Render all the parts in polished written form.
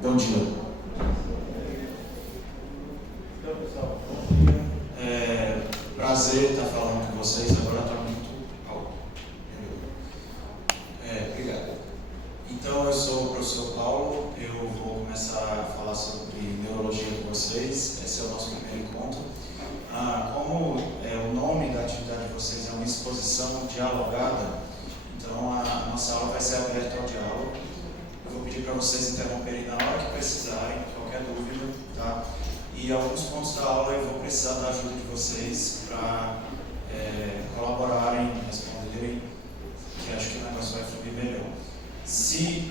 Bom dia. Então, pessoal, bom dia. Prazer estar falando com vocês. Agora está muito alto. Obrigado. Então, eu sou o professor Paulo. Eu vou começar a falar sobre neurologia com vocês. Esse é o nosso primeiro encontro. Como o nome da atividade de vocês é uma exposição dialogada, então a nossa aula vai ser aberta ao diálogo. Eu vou pedir para vocês interromperem na hora que precisarem, qualquer dúvida, tá? E alguns pontos da aula eu vou precisar da ajuda de vocês para colaborarem, responderem, que acho que o negócio vai fluir melhor. Se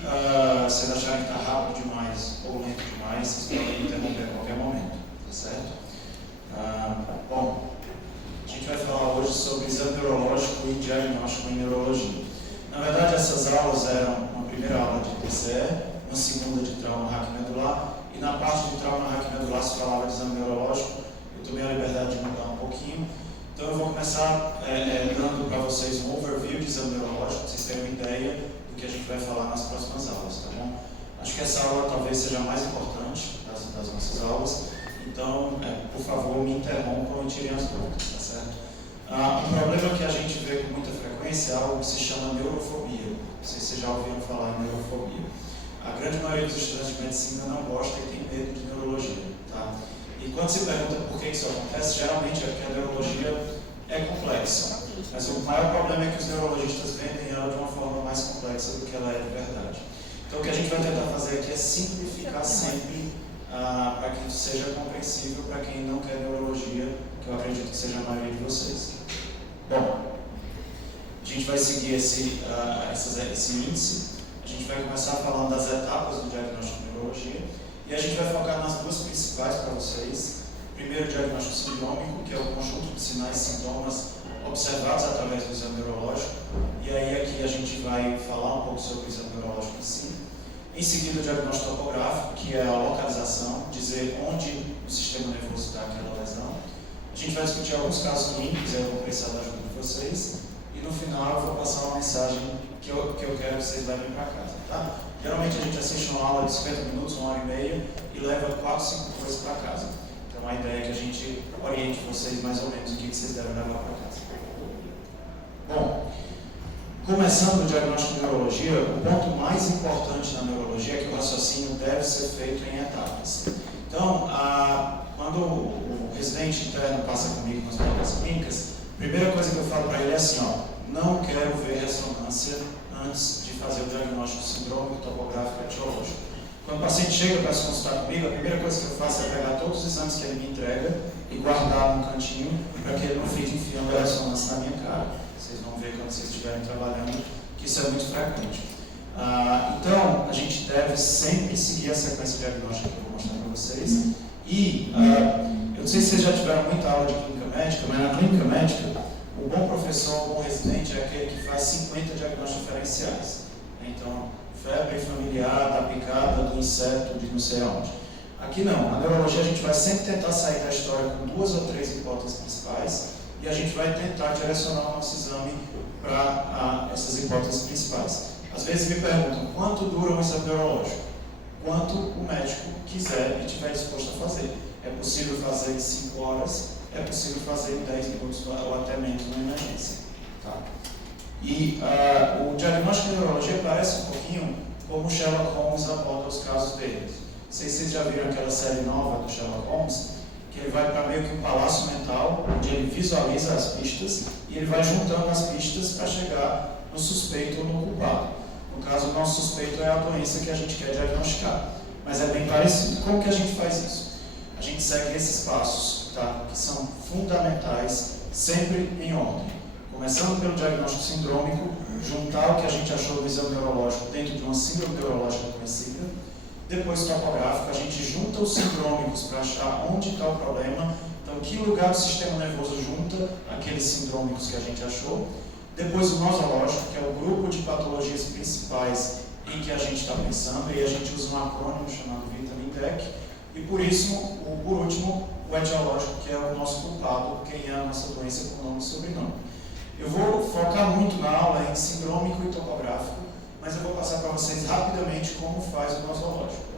vocês acharem que está rápido demais ou lento demais, vocês podem interromper a qualquer momento, tá certo? Bom, a gente vai falar hoje sobre exame neurológico e diagnóstico em neurologia. Na verdade, essas aulas eram uma primeira aula de TCE, uma segunda de trauma raquimedular, e na parte de trauma raquimedular se falava de exame neurológico. Eu tomei a liberdade de mudar um pouquinho. Então eu vou começar dando para vocês um overview de exame neurológico, para vocês terem uma ideia do que a gente vai falar nas próximas aulas, tá bom? Acho que essa aula talvez seja a mais importante das nossas aulas. Então, por favor, me interrompam e tirem as dúvidas, tá certo? Um problema que a gente vê com muita frequência é algo que se chama neurofobia. Não sei se vocês já ouviram falar em neurofobia. A grande maioria dos estudantes de medicina não gosta e tem medo de neurologia, tá? E quando se pergunta por que isso acontece, geralmente é porque a neurologia é complexa. Mas o maior problema é que os neurologistas vendem ela de uma forma mais complexa do que ela é de verdade. Então, o que a gente vai tentar fazer aqui é simplificar sempre para que isso seja compreensível para quem não quer neurologia, que eu acredito que seja a maioria de vocês. Bom, a gente vai seguir esse índice. A gente vai começar falando das etapas do diagnóstico de neurologia e a gente vai focar nas duas principais para vocês. Primeiro, o diagnóstico sindrômico, que é o conjunto de sinais e sintomas observados através do exame neurológico. E aí aqui a gente vai falar um pouco sobre o exame neurológico em si. Em seguida, o diagnóstico topográfico, que é a localização, dizer onde o sistema nervoso está aquela lesão. A gente vai discutir alguns casos clínicos, eu vou precisar da ajuda de vocês. E no final eu vou passar uma mensagem que eu quero que vocês levem para casa, tá? Geralmente a gente assiste uma aula de 50 minutos, 1h30 e leva 4, 5 coisas para casa. Então a ideia é que a gente oriente vocês mais ou menos o que vocês devem levar para casa. Bom, começando o diagnóstico de neurologia, o ponto mais importante na neurologia é que o raciocínio deve ser feito em etapas. Então, quando o residente interno passa comigo nas provas clínicas, a primeira coisa que eu falo para ele é assim, não quero ver ressonância antes de fazer o diagnóstico sindrômico, topográfico e etiológico. Quando o paciente chega para se consultar comigo, a primeira coisa que eu faço é pegar todos os exames que ele me entrega e guardar num cantinho para que ele não fique enfiando a ressonância na minha cara. Vocês vão ver quando vocês estiverem trabalhando que isso é muito frequente. Então, a gente deve sempre seguir a sequência diagnóstica que eu vou mostrar para vocês. E eu não sei se vocês já tiveram muita aula de clínica médica, mas na clínica médica, o bom professor, o bom residente é aquele que faz 50 diagnósticos diferenciais. Então, febre familiar, da picada, do inseto, de não sei aonde. Aqui não, na neurologia a gente vai sempre tentar sair da história com 2 ou 3 hipóteses principais e a gente vai tentar direcionar o nosso exame para essas hipóteses principais. Às vezes me perguntam, quanto dura um exame neurológico? Quanto o médico quiser e estiver disposto a fazer. É possível fazer em 5 horas, é possível fazer em 10 minutos ou até menos na emergência. Tá? E o diagnóstico de neurologia parece um pouquinho como Sherlock Holmes aborda os casos deles. Não sei se vocês já viram aquela série nova do Sherlock Holmes, que ele vai para meio que um palácio mental, onde ele visualiza as pistas e ele vai juntando as pistas para chegar no suspeito ou no culpado. No caso, o nosso suspeito é a doença que a gente quer diagnosticar. Mas é bem parecido. Como que a gente faz isso? A gente segue esses passos, tá? Que são fundamentais, sempre em ordem. Começando pelo diagnóstico sindrômico, juntar o que a gente achou do exame neurológico dentro de uma síndrome neurológica conhecida. Depois, topográfico, a gente junta os sindrômicos para achar onde está o problema. Então, que lugar do sistema nervoso junta aqueles sindrômicos que a gente achou. Depois, o nosológico, que é o grupo de patologias principais em que a gente está pensando, e a gente usa um acrônimo chamado Vitamin DEC. E por último, o etiológico, que é o nosso culpado, quem é a nossa doença com nome e sobrenome. Eu vou focar muito na aula em sindrômico e topográfico, mas eu vou passar para vocês rapidamente como faz o nosológico.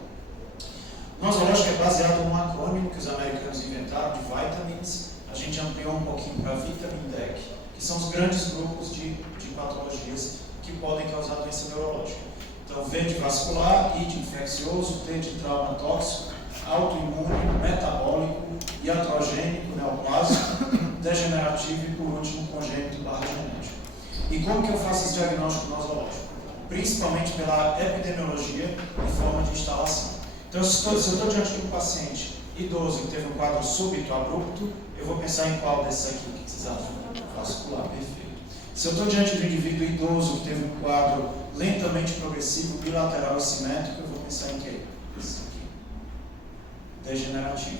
Nosológico é baseado num acrônimo que os americanos inventaram de vitamins. A gente ampliou um pouquinho para vitamin DEC, que são os grandes grupos de patologias que podem causar doença neurológica. Então, V de vascular, I de infeccioso, T de trauma tóxico, autoimune, metabólico, iatrogênico, neoplásico, degenerativo e, por último, congênito / genético. E como que eu faço esse diagnóstico nosológico? Principalmente pela epidemiologia e forma de instalação. Então, se eu estou diante de um paciente idoso que teve um quadro súbito, abrupto, eu vou pensar em qual desses aqui que vocês acham? Vascular, perfeito. Se eu estou diante de um indivíduo idoso que teve um quadro lentamente progressivo, bilateral e simétrico, eu vou pensar em quê? Esse aqui. Degenerativo.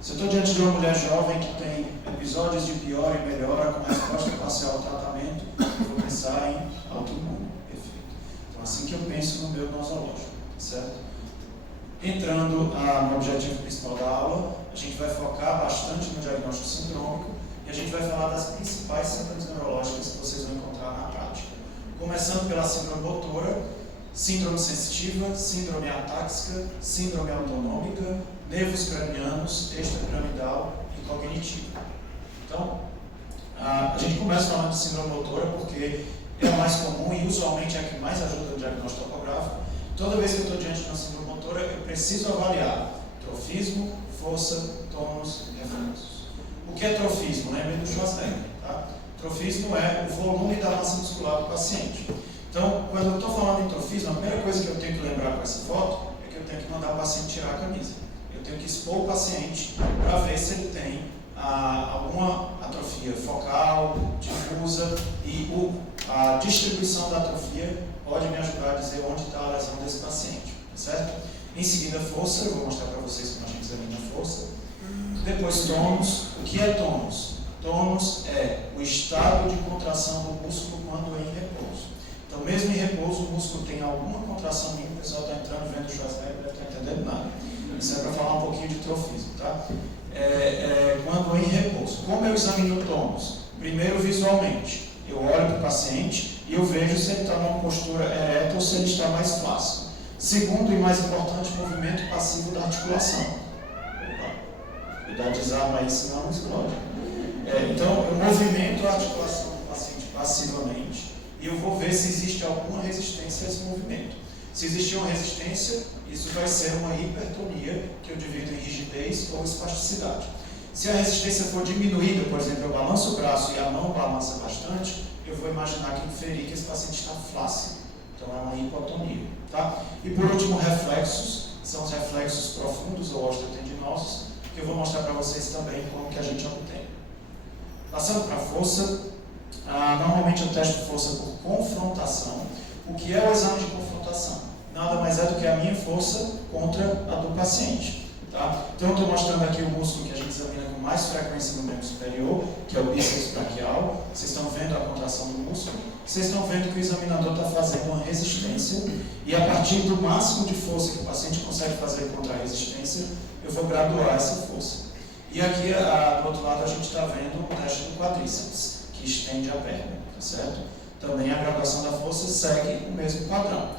Se eu estou diante de uma mulher jovem que tem episódios de piora e melhora com resposta parcial ao tratamento, eu vou pensar em autoimune, perfeito. Então, assim que eu penso no meu nosológico, certo? Entrando no objetivo principal da aula, a gente vai focar bastante no diagnóstico sindrômico e a gente vai falar das principais síndromes neurológicas que vocês vão encontrar na prática. Começando pela síndrome motora, síndrome sensitiva, síndrome atáxica, síndrome autonômica, nervos cranianos, extrapiramidal e cognitiva. Então, a gente começa falando de síndrome motora porque é a mais comum e usualmente é a que mais ajuda no diagnóstico topográfico. Toda vez que eu estou diante de uma síndrome motora, eu preciso avaliar trofismo, força, tônus e reflexos. O que é trofismo? Lembrem do Schwarzenegger, tá? Trofismo é o volume da massa muscular do paciente. Então, quando eu estou falando em trofismo, a primeira coisa que eu tenho que lembrar com essa foto é que eu tenho que mandar o paciente tirar a camisa. Eu tenho que expor o paciente para ver se ele tem alguma atrofia focal, difusa e a distribuição da atrofia pode me ajudar a dizer onde está a lesão desse paciente, certo? Em seguida, força, eu vou mostrar para vocês como a gente examina a força. Depois, tônus. O que é tônus? Tônus é o estado de contração do músculo quando é em repouso. Então, mesmo em repouso, o músculo tem alguma contração mínima, o pessoal está entrando vendo o Schwarzenegger, não deve estar entendendo nada. Isso é para falar um pouquinho de trofismo, tá? Quando em repouso. Como eu examino o tônus? Primeiro, visualmente. Eu olho para o paciente e eu vejo se ele está numa postura ereta ou se ele está mais flácido. Segundo e mais importante, movimento passivo da articulação. Cuidado, desarma aí, senão não explode. Então, eu movimento a articulação do paciente passivamente e eu vou ver se existe alguma resistência a esse movimento. Se existir uma resistência, isso vai ser uma hipertonia, que eu divido em rigidez ou espasticidade. Se a resistência for diminuída, por exemplo, eu balanço o braço e a mão balança bastante, eu vou imaginar que inferir que esse paciente está flácido. Então é uma hipotonia. Tá? E por último, reflexos, são os reflexos profundos ou osteotendinosos, que eu vou mostrar para vocês também como que a gente obtém. Passando para a força, normalmente eu testo força por confrontação. O que é o exame de confrontação? Nada mais é do que a minha força contra a do paciente. Tá? Então eu estou mostrando aqui o músculo que a gente examina com mais frequência no membro superior, que é o bíceps braquial. Vocês estão vendo a contração do músculo. Vocês estão vendo que o examinador está fazendo uma resistência e a partir do máximo de força que o paciente consegue fazer contra a resistência, eu vou graduar essa força. E aqui, do outro lado, a gente está vendo o teste do quadríceps, que estende a perna, tá certo? Também a graduação da força segue o mesmo padrão.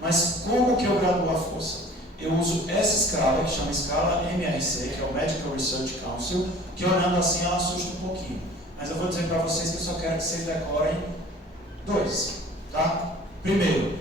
Mas como que eu graduo a força? Eu uso essa escala, que chama escala MRC, que é o Medical Research Council, que olhando assim ela assusta um pouquinho. Mas eu vou dizer para vocês que eu só quero que vocês decorem 2, tá? Primeiro,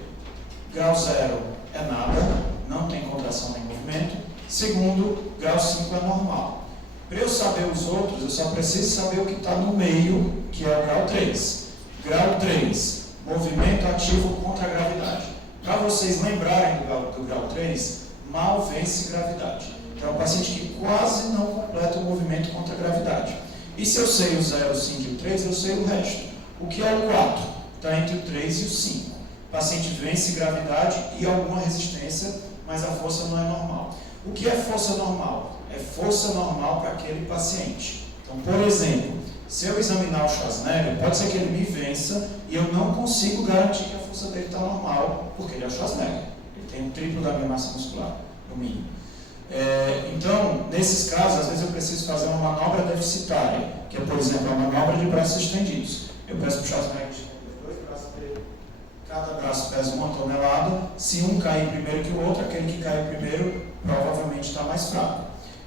grau 0 é nada, não tem contração nem movimento. Segundo, grau 5 é normal. Para eu saber os outros, eu só preciso saber o que está no meio, que é o grau 3. Grau 3, movimento ativo contra a gravidade. Para vocês lembrarem do grau 3, mal vence gravidade. Então é um paciente que quase não completa o movimento contra a gravidade. E se eu sei o 0, o 5 e o 3, eu sei o resto. O que é o 4? Está entre o 3 e o 5. O paciente vence gravidade e alguma resistência, mas a força não é normal. O que é força normal? É força normal para aquele paciente. Então, por exemplo, se eu examinar o Schwarzenegger, pode ser que ele me vença e eu não consigo garantir que a força dele está normal, porque ele é o Schwarzenegger. Ele tem o triplo da minha massa muscular, no mínimo. Então, nesses casos, às vezes eu preciso fazer uma manobra deficitária, que é, por exemplo, a manobra de braços estendidos. Eu peço para o Schwarzenegger estender os 2 braços dele, cada braço pesa 1 tonelada. Se um cair primeiro que o outro, aquele que caiu primeiro provavelmente está mais fraco.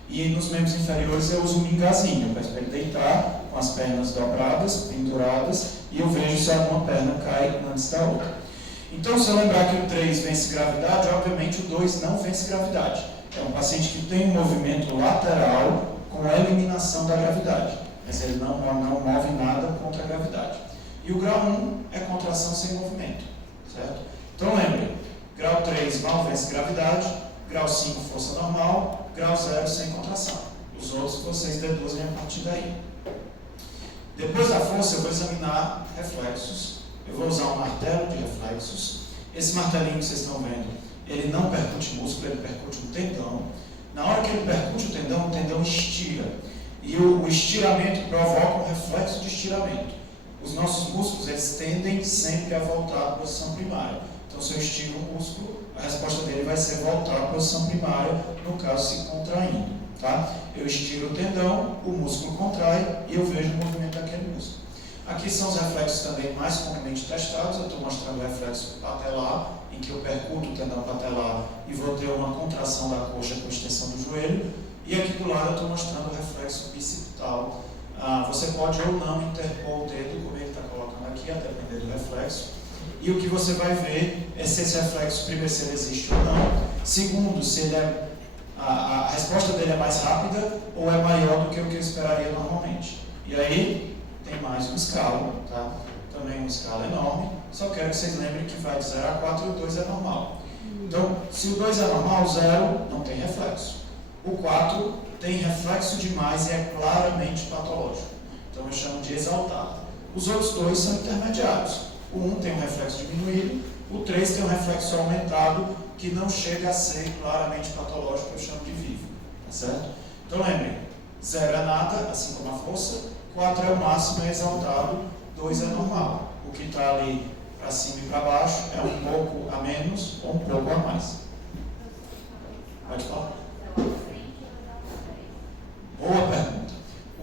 E nos membros inferiores eu uso um mingazinho, para ele deitar com as pernas dobradas, penduradas, e eu vejo se alguma perna cai antes da outra. Então, se eu lembrar que o 3 vence gravidade, obviamente o 2 não vence gravidade. É um paciente que tem um movimento lateral com a eliminação da gravidade, mas ele não move nada contra a gravidade. E o grau 1 é contração sem movimento, certo? Então, lembre, grau 3 mal vence gravidade, grau 5 força normal, grau 0 sem contração. Os outros vocês deduzem a partir daí. Depois da força, eu vou examinar reflexos. Eu vou usar um martelo de reflexos. Esse martelinho que vocês estão vendo, ele não percute músculo, ele percute um tendão. Na hora que ele percute o tendão estira. E o estiramento provoca um reflexo de estiramento. Os nossos músculos, eles tendem sempre a voltar à posição primária. Então, se eu estiro o músculo, a resposta dele vai ser voltar à posição primária, no caso, se contraindo. Tá? Eu estiro o tendão, o músculo contrai e eu vejo o movimento daquele músculo. Aqui são os reflexos também mais comumente testados. Eu estou mostrando o reflexo patelar, em que eu percuto o tendão patelar e vou ter uma contração da coxa com extensão do joelho. E aqui do lado eu estou mostrando o reflexo bicipital. Você pode ou não interpor o dedo, como ele está colocando aqui, a depender do reflexo. E o que você vai ver é se esse reflexo, primeiro, se ele existe ou não. Segundo, se ele a resposta dele é mais rápida ou é maior do que o que eu esperaria normalmente. E aí, tem mais uma escala, tá? Também uma escala enorme, só quero que vocês lembrem que vai de 0 a 4 e o 2 é normal. Então, se o 2 é normal, o 0 não tem reflexo. O 4 tem reflexo demais e é claramente patológico. Então, eu chamo de exaltado. Os outros dois são intermediários. O 1 tem um reflexo diminuído, o 3 tem um reflexo aumentado, que não chega a ser claramente patológico, eu chamo de vivo. Tá certo? Então, lembrem, 0 é nada, assim como a força. 4 é o máximo, é exaltado, 2 é normal. O que está ali para cima e para baixo é um pouco a menos ou um pouco a mais. Pode falar? Boa pergunta.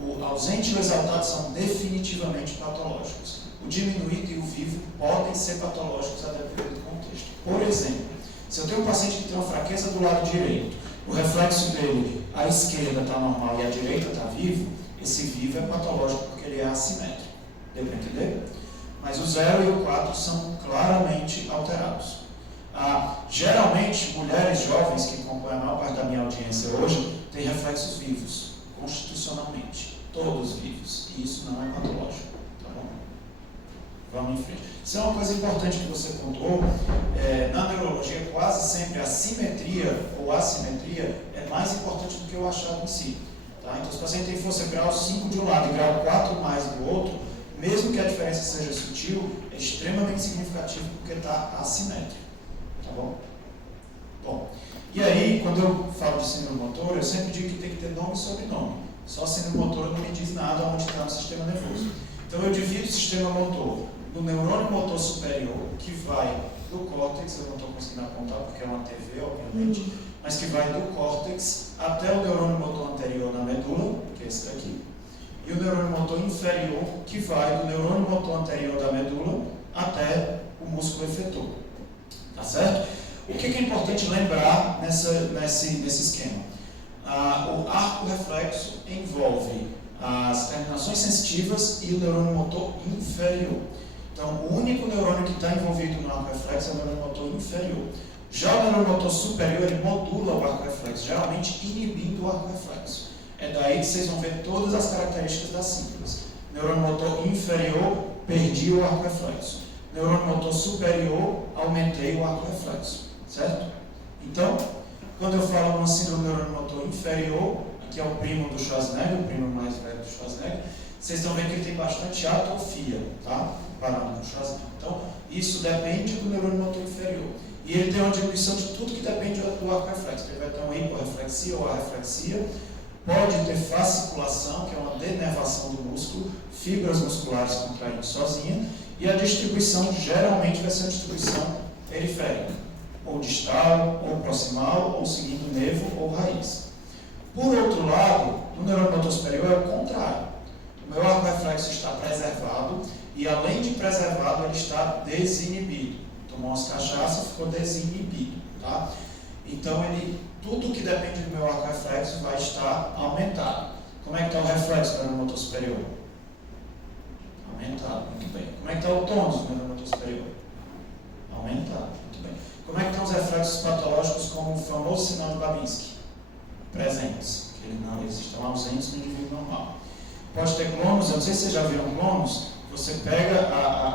O ausente e o exaltado são definitivamente patológicos. O diminuído e o vivo podem ser patológicos a depender do contexto. Por exemplo, se eu tenho um paciente que tem uma fraqueza do lado direito, o reflexo dele, à esquerda está normal e à direita está vivo, esse vivo é patológico porque ele é assimétrico. Deu para entender? Mas o 0 e o 4 são claramente alterados. Geralmente, mulheres jovens que compõem a maior parte da minha audiência hoje têm reflexos vivos, constitucionalmente. Todos vivos. E isso não é patológico. Tá bom? Vamos em frente. Isso é uma coisa importante que você pontuou. Na neurologia, quase sempre a simetria ou assimetria é mais importante do que o achado em si. Tá? Então, se o paciente tem força grau 5 de um lado e grau 4 mais do outro, mesmo que a diferença seja sutil, é extremamente significativo porque está assimétrico. Tá bom? Bom, e aí, quando eu falo de síndrome motora, eu sempre digo que tem que ter nome e sobrenome. Só síndrome motora não me diz nada onde está no sistema nervoso. Então, eu divido o sistema motor no neurônio motor superior, que vai do córtex, eu não estou conseguindo apontar porque é uma TV, obviamente, mas que vai do córtex até o neurônio motor anterior na medula, que é esse daqui, e o neurônio motor inferior, que vai do neurônio motor anterior da medula até o músculo efetor. Tá certo? O que é importante lembrar nesse esquema? O arco reflexo envolve as terminações sensitivas e o neurônio motor inferior. Então, o único neurônio que está envolvido no arco reflexo é o neurônio motor inferior. Já o neurônio motor superior, ele modula o arco reflexo, geralmente inibindo o arco reflexo. É daí que vocês vão ver todas as características das síndromes. Neurônio motor inferior, perdi o arco reflexo. Neurônio motor superior, aumentei o arco reflexo. Certo? Então, quando eu falo uma síndrome do neurônio motor inferior, aqui é o primo do Schwarzenegger, o primo mais velho do Schwarzenegger, vocês estão vendo que ele tem bastante atrofia, tá? Parando com o Schwarzenegger. Então, isso depende do neurônio motor inferior. E ele tem uma diminuição de tudo que depende do arco reflexo. Ele vai ter uma hiporreflexia ou arreflexia, pode ter fasciculação, que é uma denervação do músculo, fibras musculares contraindo sozinha, e a distribuição geralmente vai ser uma distribuição periférica, ou distal, ou proximal, ou seguindo nervo ou raiz. Por outro lado, no neurônio motor superior é o contrário. O meu arco reflexo está preservado e, além de preservado, ele está desinibido. Tomou umas cachaças, ficou desinibido. Tá? Então, ele tudo que depende do meu arco reflexo vai estar aumentado. Como é que está o reflexo do neuromotor superior? Aumentado, muito bem. Como é que está o tônus do neuromotor superior? Aumentado, muito bem. Como é que estão os reflexos patológicos como o famoso sinal de Babinski? Presentes, que eles estão ausentes no indivíduo normal. Pode ter clônus, eu não sei se vocês já viram clônus, você pega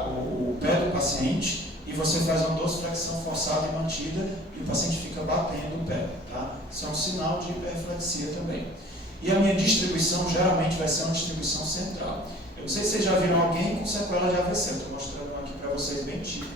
o pé do paciente e você faz uma dorsiflexão forçada e mantida e o paciente fica batendo o pé. Tá? Isso é um sinal de hiperreflexia também. E a minha distribuição geralmente vai ser uma distribuição central. Eu não sei se vocês já viram alguém com sequela de AVC, eu estou mostrando aqui para vocês bem típico.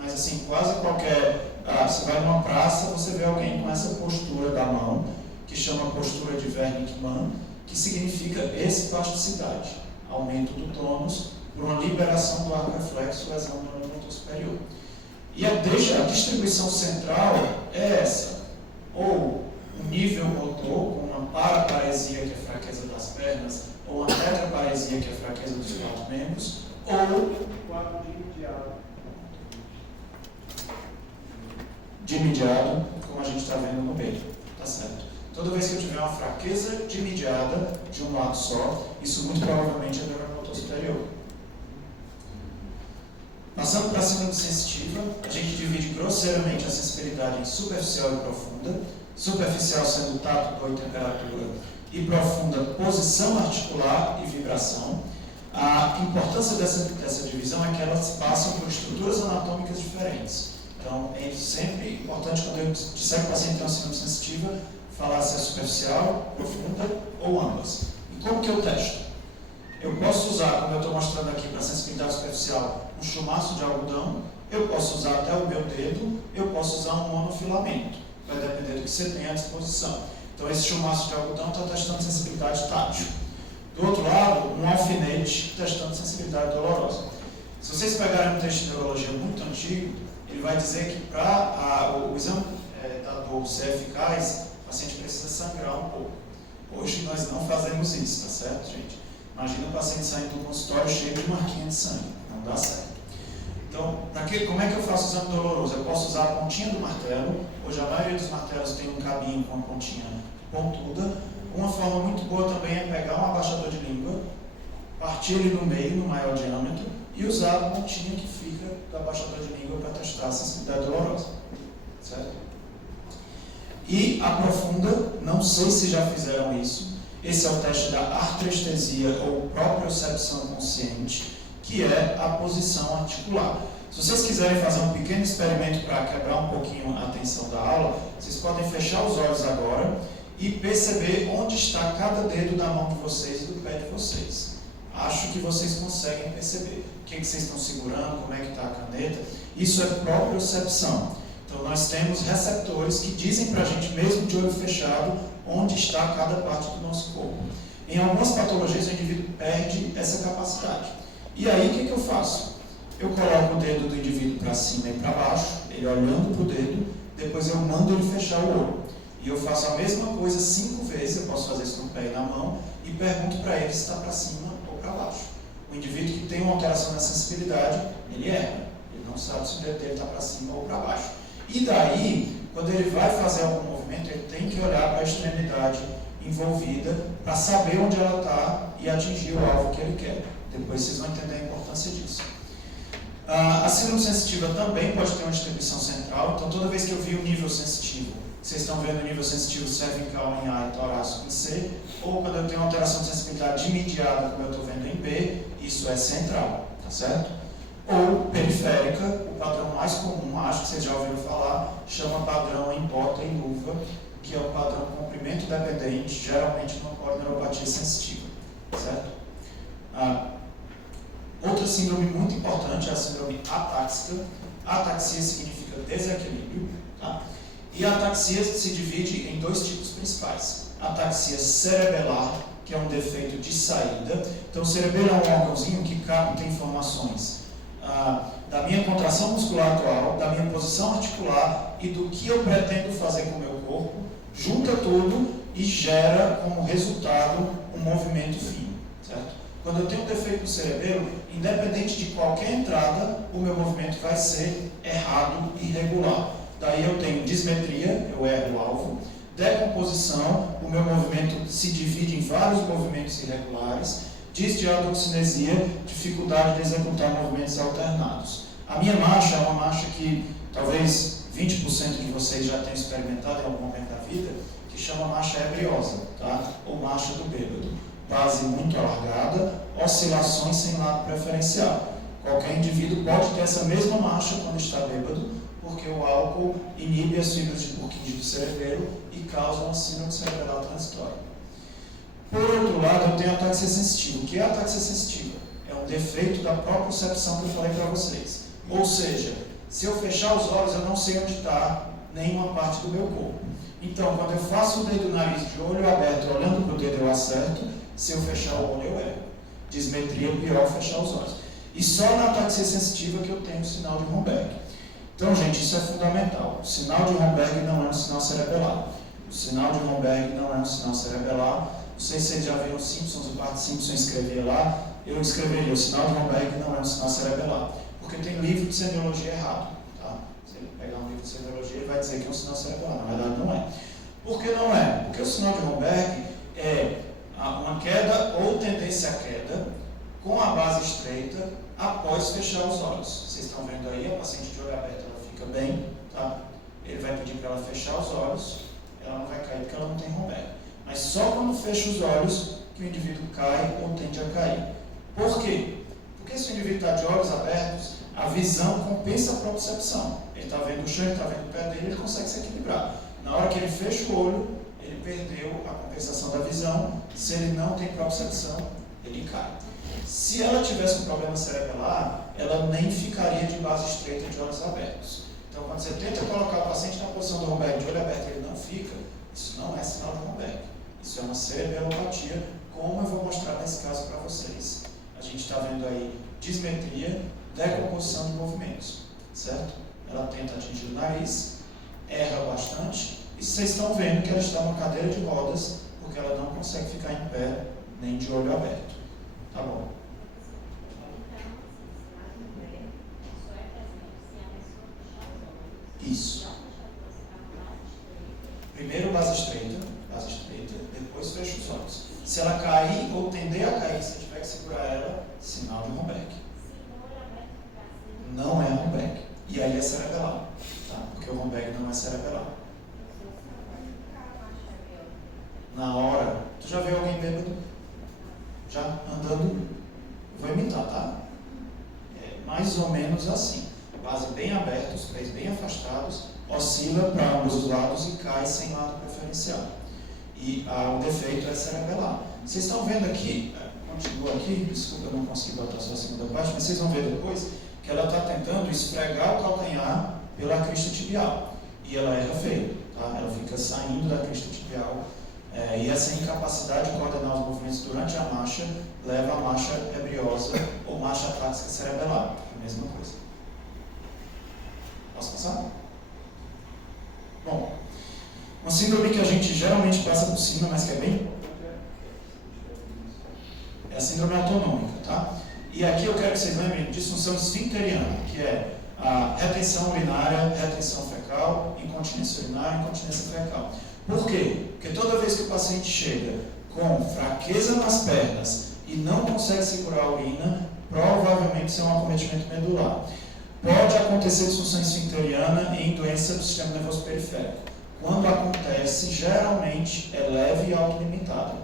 Mas assim, quase qualquer... você vai numa praça, você vê alguém com essa postura da mão, que chama postura de Wernicke-Mann, que significa espasticidade, aumento do tônus por uma liberação do arco reflexo, lesão do neuromotor superior. E a distribuição central é essa, ou um nível motor, com uma paraparesia, que é a fraqueza das pernas, ou uma tetraparesia, que é a fraqueza dos 4 membros, ou um quadro de mediado, como a gente está vendo no meio, tá certo? Toda vez que eu tiver uma fraqueza de mediada de um lado só, isso muito provavelmente é neuromotor superior. Passando para a síndrome sensitiva, a gente divide grosseiramente a sensibilidade em superficial e profunda. Superficial sendo o tato, dor e temperatura, e profunda posição articular e vibração. A importância dessa divisão é que elas passam por estruturas anatômicas diferentes. Então, é sempre importante, quando eu disser que o paciente tem uma síndrome sensitiva, falar se é superficial, profunda ou ambas. E como que eu testo? Eu posso usar, como eu estou mostrando aqui para a sensibilidade superficial, um chumaço de algodão, eu posso usar até o meu dedo, eu posso usar um monofilamento. Vai depender do que você tem à disposição. Então, esse chumaço de algodão está testando sensibilidade tátil. Do outro lado, um alfinete testando sensibilidade dolorosa. Se vocês pegarem um texto de neurologia muito antigo, ele vai dizer que para o exame da dor ser eficaz, o paciente precisa sangrar um pouco. Hoje nós não fazemos isso, tá certo, gente? Imagina o paciente saindo do consultório cheio de marquinha de sangue. Não dá certo. Então, como é que eu faço o exame doloroso? Eu posso usar a pontinha do martelo. Hoje a maioria dos martelos tem um cabinho com a pontinha pontuda. Uma forma muito boa também é pegar um abaixador de língua, partir ele no meio, no maior diâmetro, e usar a pontinha que fica do abaixador de língua para testar a sensibilidade dolorosa. Certo? E a profunda, não sei se já fizeram isso, esse é o teste da artrestesia ou propriocepção consciente, que é a posição articular. Se vocês quiserem fazer um pequeno experimento para quebrar um pouquinho a atenção da aula, vocês podem fechar os olhos agora e perceber onde está cada dedo da mão de vocês e do pé de vocês. Acho que vocês conseguem perceber o que vocês estão segurando, como é que está a caneta. Isso é propriocepção. Então, nós temos receptores que dizem para a gente, mesmo de olho fechado, onde está cada parte do nosso corpo. Em algumas patologias, o indivíduo perde essa capacidade. E aí, o que eu faço? Eu coloco o dedo do indivíduo para cima e para baixo, ele olhando para o dedo, depois eu mando ele fechar o olho. E eu faço a mesma coisa 5 vezes, eu posso fazer isso no pé e na mão, e pergunto para ele se está para cima ou para baixo. O indivíduo que tem uma alteração na sensibilidade, ele erra. Ele não sabe se o dedo dele está para cima ou para baixo. E daí, quando ele vai fazer algum movimento, ele tem que olhar para a extremidade envolvida para saber onde ela está e atingir o alvo que ele quer. Depois vocês vão entender a importância disso. A síndrome sensitiva também pode ter uma distribuição central, então toda vez que eu vi o nível sensitivo, vocês estão vendo o nível sensitivo cervical em A e torácico em C, ou quando eu tenho uma alteração de sensibilidade imediata, como eu estou vendo em B, isso é central, tá certo? Ou periférica, o padrão mais comum, acho que vocês já ouviram falar, chama padrão em bota e luva, que é o padrão comprimento dependente, geralmente numa polineuropatia sensitiva, certo? Outra síndrome muito importante é a síndrome atáxica. Ataxia significa desequilíbrio, tá? E a ataxia se divide em 2 tipos principais. Ataxia cerebelar, que é um defeito de saída. Então, o cerebelo é um órgãozinho que capta informações da minha contração muscular atual, da minha posição articular e do que eu pretendo fazer com o meu corpo, junta tudo e gera como resultado um movimento fino, certo? Quando eu tenho um defeito no cerebelo, independente de qualquer entrada, o meu movimento vai ser errado e irregular. Daí eu tenho dismetria, eu erro o alvo. decomposição, o meu movimento se divide em vários movimentos irregulares, disdiadoxinesia, dificuldade de executar movimentos alternados. A minha marcha é uma marcha que talvez 20% de vocês já tenham experimentado em algum momento da vida, que chama marcha ebriosa, tá? Ou marcha do bêbado. Base muito alargada, oscilações sem lado preferencial. Qualquer indivíduo pode ter essa mesma marcha quando está bêbado, porque o álcool inibe as fibras de Purkinje do cerebelo e causa uma síndrome cerebral transitória. Por outro lado, eu tenho ataxia sensitiva. O que é ataxia sensitiva? É um defeito da propriocepção que eu falei para vocês. Ou seja, se eu fechar os olhos, eu não sei onde está nenhuma parte do meu corpo. Então, quando eu faço o dedo do nariz de olho aberto, olhando para o dedo, eu acerto. Se eu fechar o olho, eu erro. Dismetria, pior fechar os olhos. E só na ataxia sensitiva que eu tenho o sinal de Romberg. Então, gente, isso é fundamental. O sinal de Romberg não é um sinal cerebelar. O sinal de Romberg não é um sinal cerebelar. Não sei se vocês já viram os Simpsons, o Bart Simpson escrevia lá. Eu escreveria, o sinal de Romberg não é um sinal cerebelar. Porque tem livro de semiologia errado. Tá? Se ele pegar um livro de semiologia, ele vai dizer que é um sinal cerebelar. Na verdade, não é. Por que não é? Porque o sinal de Romberg é uma queda ou tendência à queda com a base estreita após fechar os olhos. Vocês estão vendo aí, a paciente de olho aberto, ela fica bem, tá? Ele vai pedir para ela fechar os olhos, ela não vai cair porque ela não tem Romberg. Mas só quando fecha os olhos que o indivíduo cai ou tende a cair. Por quê? Porque se o indivíduo está de olhos abertos, a visão compensa a propriocepção. Ele está vendo o chão, ele está vendo o pé dele, ele consegue se equilibrar. Na hora que ele fecha o olho, ele perdeu a compensação da visão. Se ele não tem propriocepção, ele cai. Se ela tivesse um problema cerebelar, ela nem ficaria de base estreita de olhos abertos. Então, quando você tenta colocar o paciente na posição do Romberg de olho aberto e ele não fica, isso não é sinal de Romberg. Isso é uma cerebelopatia, como eu vou mostrar nesse caso para vocês. A gente está vendo aí dismetria, decomposição de movimentos, certo? Ela tenta atingir o nariz, erra bastante, e vocês estão vendo que ela está numa cadeira de rodas, porque ela não consegue ficar em pé, nem de olho aberto. Tá bom. Isso. Primeiro base estreita, depois fecha os olhos. Se ela cair ou tender a cair, se tiver que segurar ela, sinal de Romberg. Não é Romberg. E aí é cerebelar, tá? Porque o Romberg não é cerebelar. Na hora, tu já viu alguém bêbado? Já andando? Vou imitar, tá? É mais ou menos assim. Base bem aberta, os pés bem afastados, oscila para ambos os lados e cai sem lado preferencial. E o defeito é cerebelar. Vocês estão vendo aqui, continua aqui, desculpa, eu não consegui botar só a segunda parte, mas vocês vão ver depois que ela está tentando esfregar o calcanhar pela crista tibial. E ela erra feio, tá? Ela fica saindo da crista tibial. E essa incapacidade de coordenar os movimentos durante a marcha leva a marcha ebriosa ou marcha atáxica cerebelar. A mesma coisa. Posso passar? Bom, uma síndrome que a gente geralmente passa por cima, mas que é bem... é a síndrome autonômica, tá? E aqui eu quero que vocês lembrem de disfunção esfincteriana, que é a retenção urinária, retenção fecal, incontinência urinária, incontinência fecal. Por quê? Porque toda vez que o paciente chega com fraqueza nas pernas e não consegue segurar a urina, provavelmente isso é um acometimento medular. Pode acontecer disfunção esfincteriana em doença do sistema nervoso periférico. Quando acontece, geralmente é leve e autolimitada.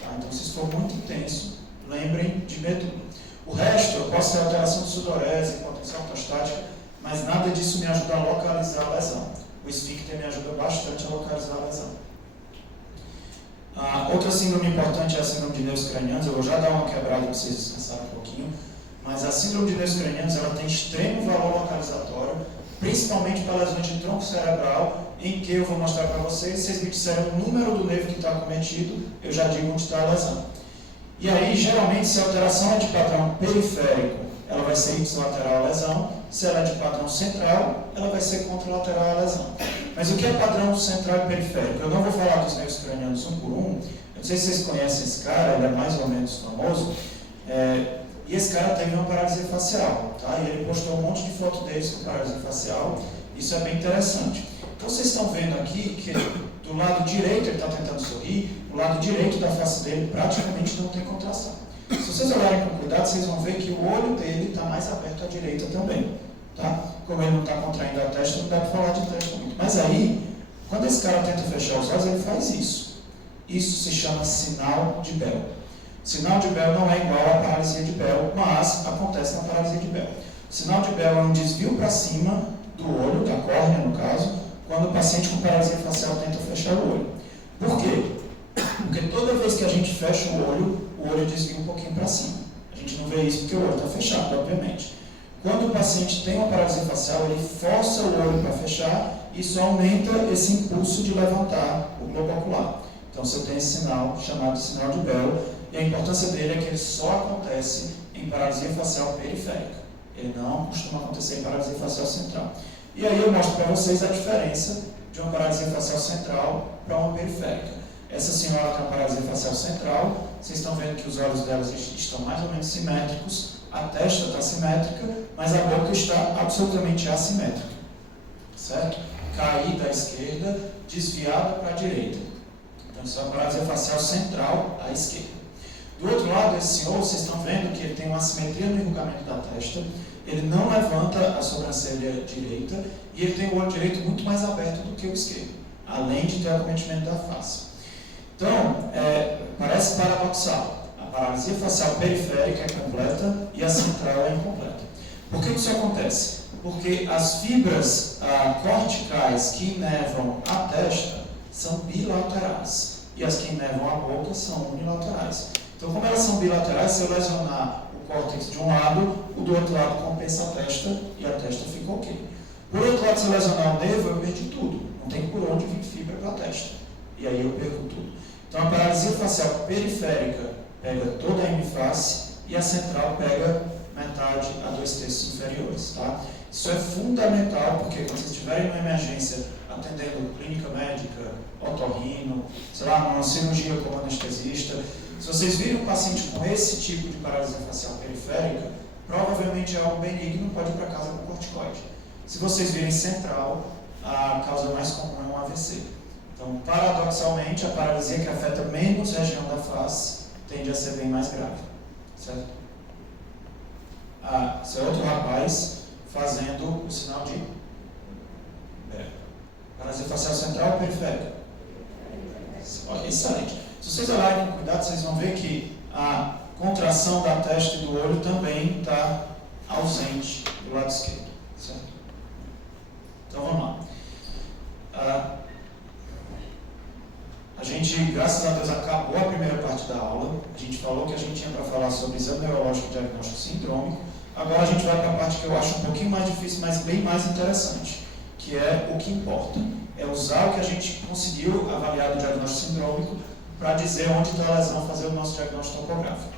Tá? Então, se isso for muito intenso, lembrem de medula. O resto, eu posso ter alteração de sudorese, hipotensão ortostática, mas nada disso me ajuda a localizar a lesão. O esfíncter me ajuda bastante a localizar a lesão. Outra síndrome importante é a síndrome de nervos cranianos. Eu vou já dar uma quebrada para vocês descansarem um pouquinho. Mas a síndrome de nervos cranianos ela tem extremo valor localizatório, principalmente para lesões de tronco cerebral, em que eu vou mostrar para vocês. Se vocês me disserem o número do nervo que está acometido, eu já digo onde está a lesão. E aí, geralmente, se a alteração é de padrão periférico, ela vai ser ipsilateral a lesão. Se ela é de padrão central, ela vai ser contralateral a lesão. Mas o que é padrão central e periférico? Eu não vou falar dos nervos cranianos um por um. Eu não sei se vocês conhecem esse cara, ele é mais ou menos famoso. E esse cara teve uma paralisia facial, tá? E ele postou um monte de foto deles com paralisia facial. Isso é bem interessante. Então vocês estão vendo aqui que do lado direito ele está tentando sorrir, o lado direito da face dele praticamente não tem contração. Se vocês olharem com cuidado, vocês vão ver que o olho dele está mais aberto à direita também. Tá? Como ele não está contraindo a testa, não dá para falar de testa muito. Mas aí, quando esse cara tenta fechar os olhos, ele faz isso. Isso se chama sinal de Bell. Sinal de Bell não é igual à paralisia de Bell, mas acontece na paralisia de Bell. O sinal de Bell é um desvio para cima do olho, da córnea no caso, quando o paciente com paralisia facial tenta fechar o olho. Por quê? Porque toda vez que a gente fecha o olho desvia um pouquinho para cima. A gente não vê isso porque o olho está fechado, obviamente. Quando o paciente tem uma paralisia facial, ele força o olho para fechar, isso aumenta esse impulso de levantar o globo ocular. Então você tem esse sinal chamado sinal de Bell, e a importância dele é que ele só acontece em paralisia facial periférica. Ele não costuma acontecer em paralisia facial central. E aí eu mostro para vocês a diferença de uma paralisia facial central para uma periférica. Essa senhora tem uma paralisia facial central, vocês estão vendo que os olhos dela estão mais ou menos simétricos, a testa está simétrica, mas a boca está absolutamente assimétrica, certo? Caída à esquerda, desviada para a direita. Então isso é uma paralisia facial central à esquerda. Do outro lado, esse senhor, vocês estão vendo que ele tem uma assimetria no enrugamento da testa, ele não levanta a sobrancelha direita e ele tem o olho direito muito mais aberto do que o esquerdo, além de ter acometimento da face. Então, parece paradoxal. A paralisia facial periférica é completa e a central é incompleta. Por que isso acontece? Porque as fibras corticais que inervam a testa são bilaterais e as que inervam a boca são unilaterais. Então, como elas são bilaterais, se eu lesionar o córtex de um lado, o do outro lado compensa a testa e a testa fica ok. Por outro lado, se eu lesionar o nervo, eu perdi tudo. Não tem por onde vir fibra para a testa. E aí eu perco tudo. Então, a paralisia facial periférica pega toda a hemiface e a central pega metade a 2/3 inferiores. Tá? Isso é fundamental, porque quando vocês estiverem numa emergência atendendo clínica médica, otorrino, sei lá, numa cirurgia como anestesista, se vocês virem um paciente com esse tipo de paralisia facial periférica, provavelmente é algo benigno, pode ir para casa com corticoide. Se vocês virem central, a causa mais comum é um AVC. Então, paradoxalmente, a paralisia que afeta menos região da face tende a ser bem mais grave. Certo? Esse é outro rapaz fazendo o sinal de paralisia facial central ou periférica? Excelente. Se vocês olharem com cuidado, vocês vão ver que a contração da testa e do olho também está ausente do lado esquerdo. Certo? Então vamos lá. A gente, graças a Deus, acabou a primeira parte da aula. A gente falou que a gente tinha para falar sobre exame neurológico e diagnóstico sindrômico. Agora a gente vai para a parte que eu acho um pouquinho mais difícil, mas bem mais interessante, que é o que importa. É usar o que a gente conseguiu avaliar do diagnóstico sindrômico para dizer onde está a lesão, fazer o nosso diagnóstico topográfico.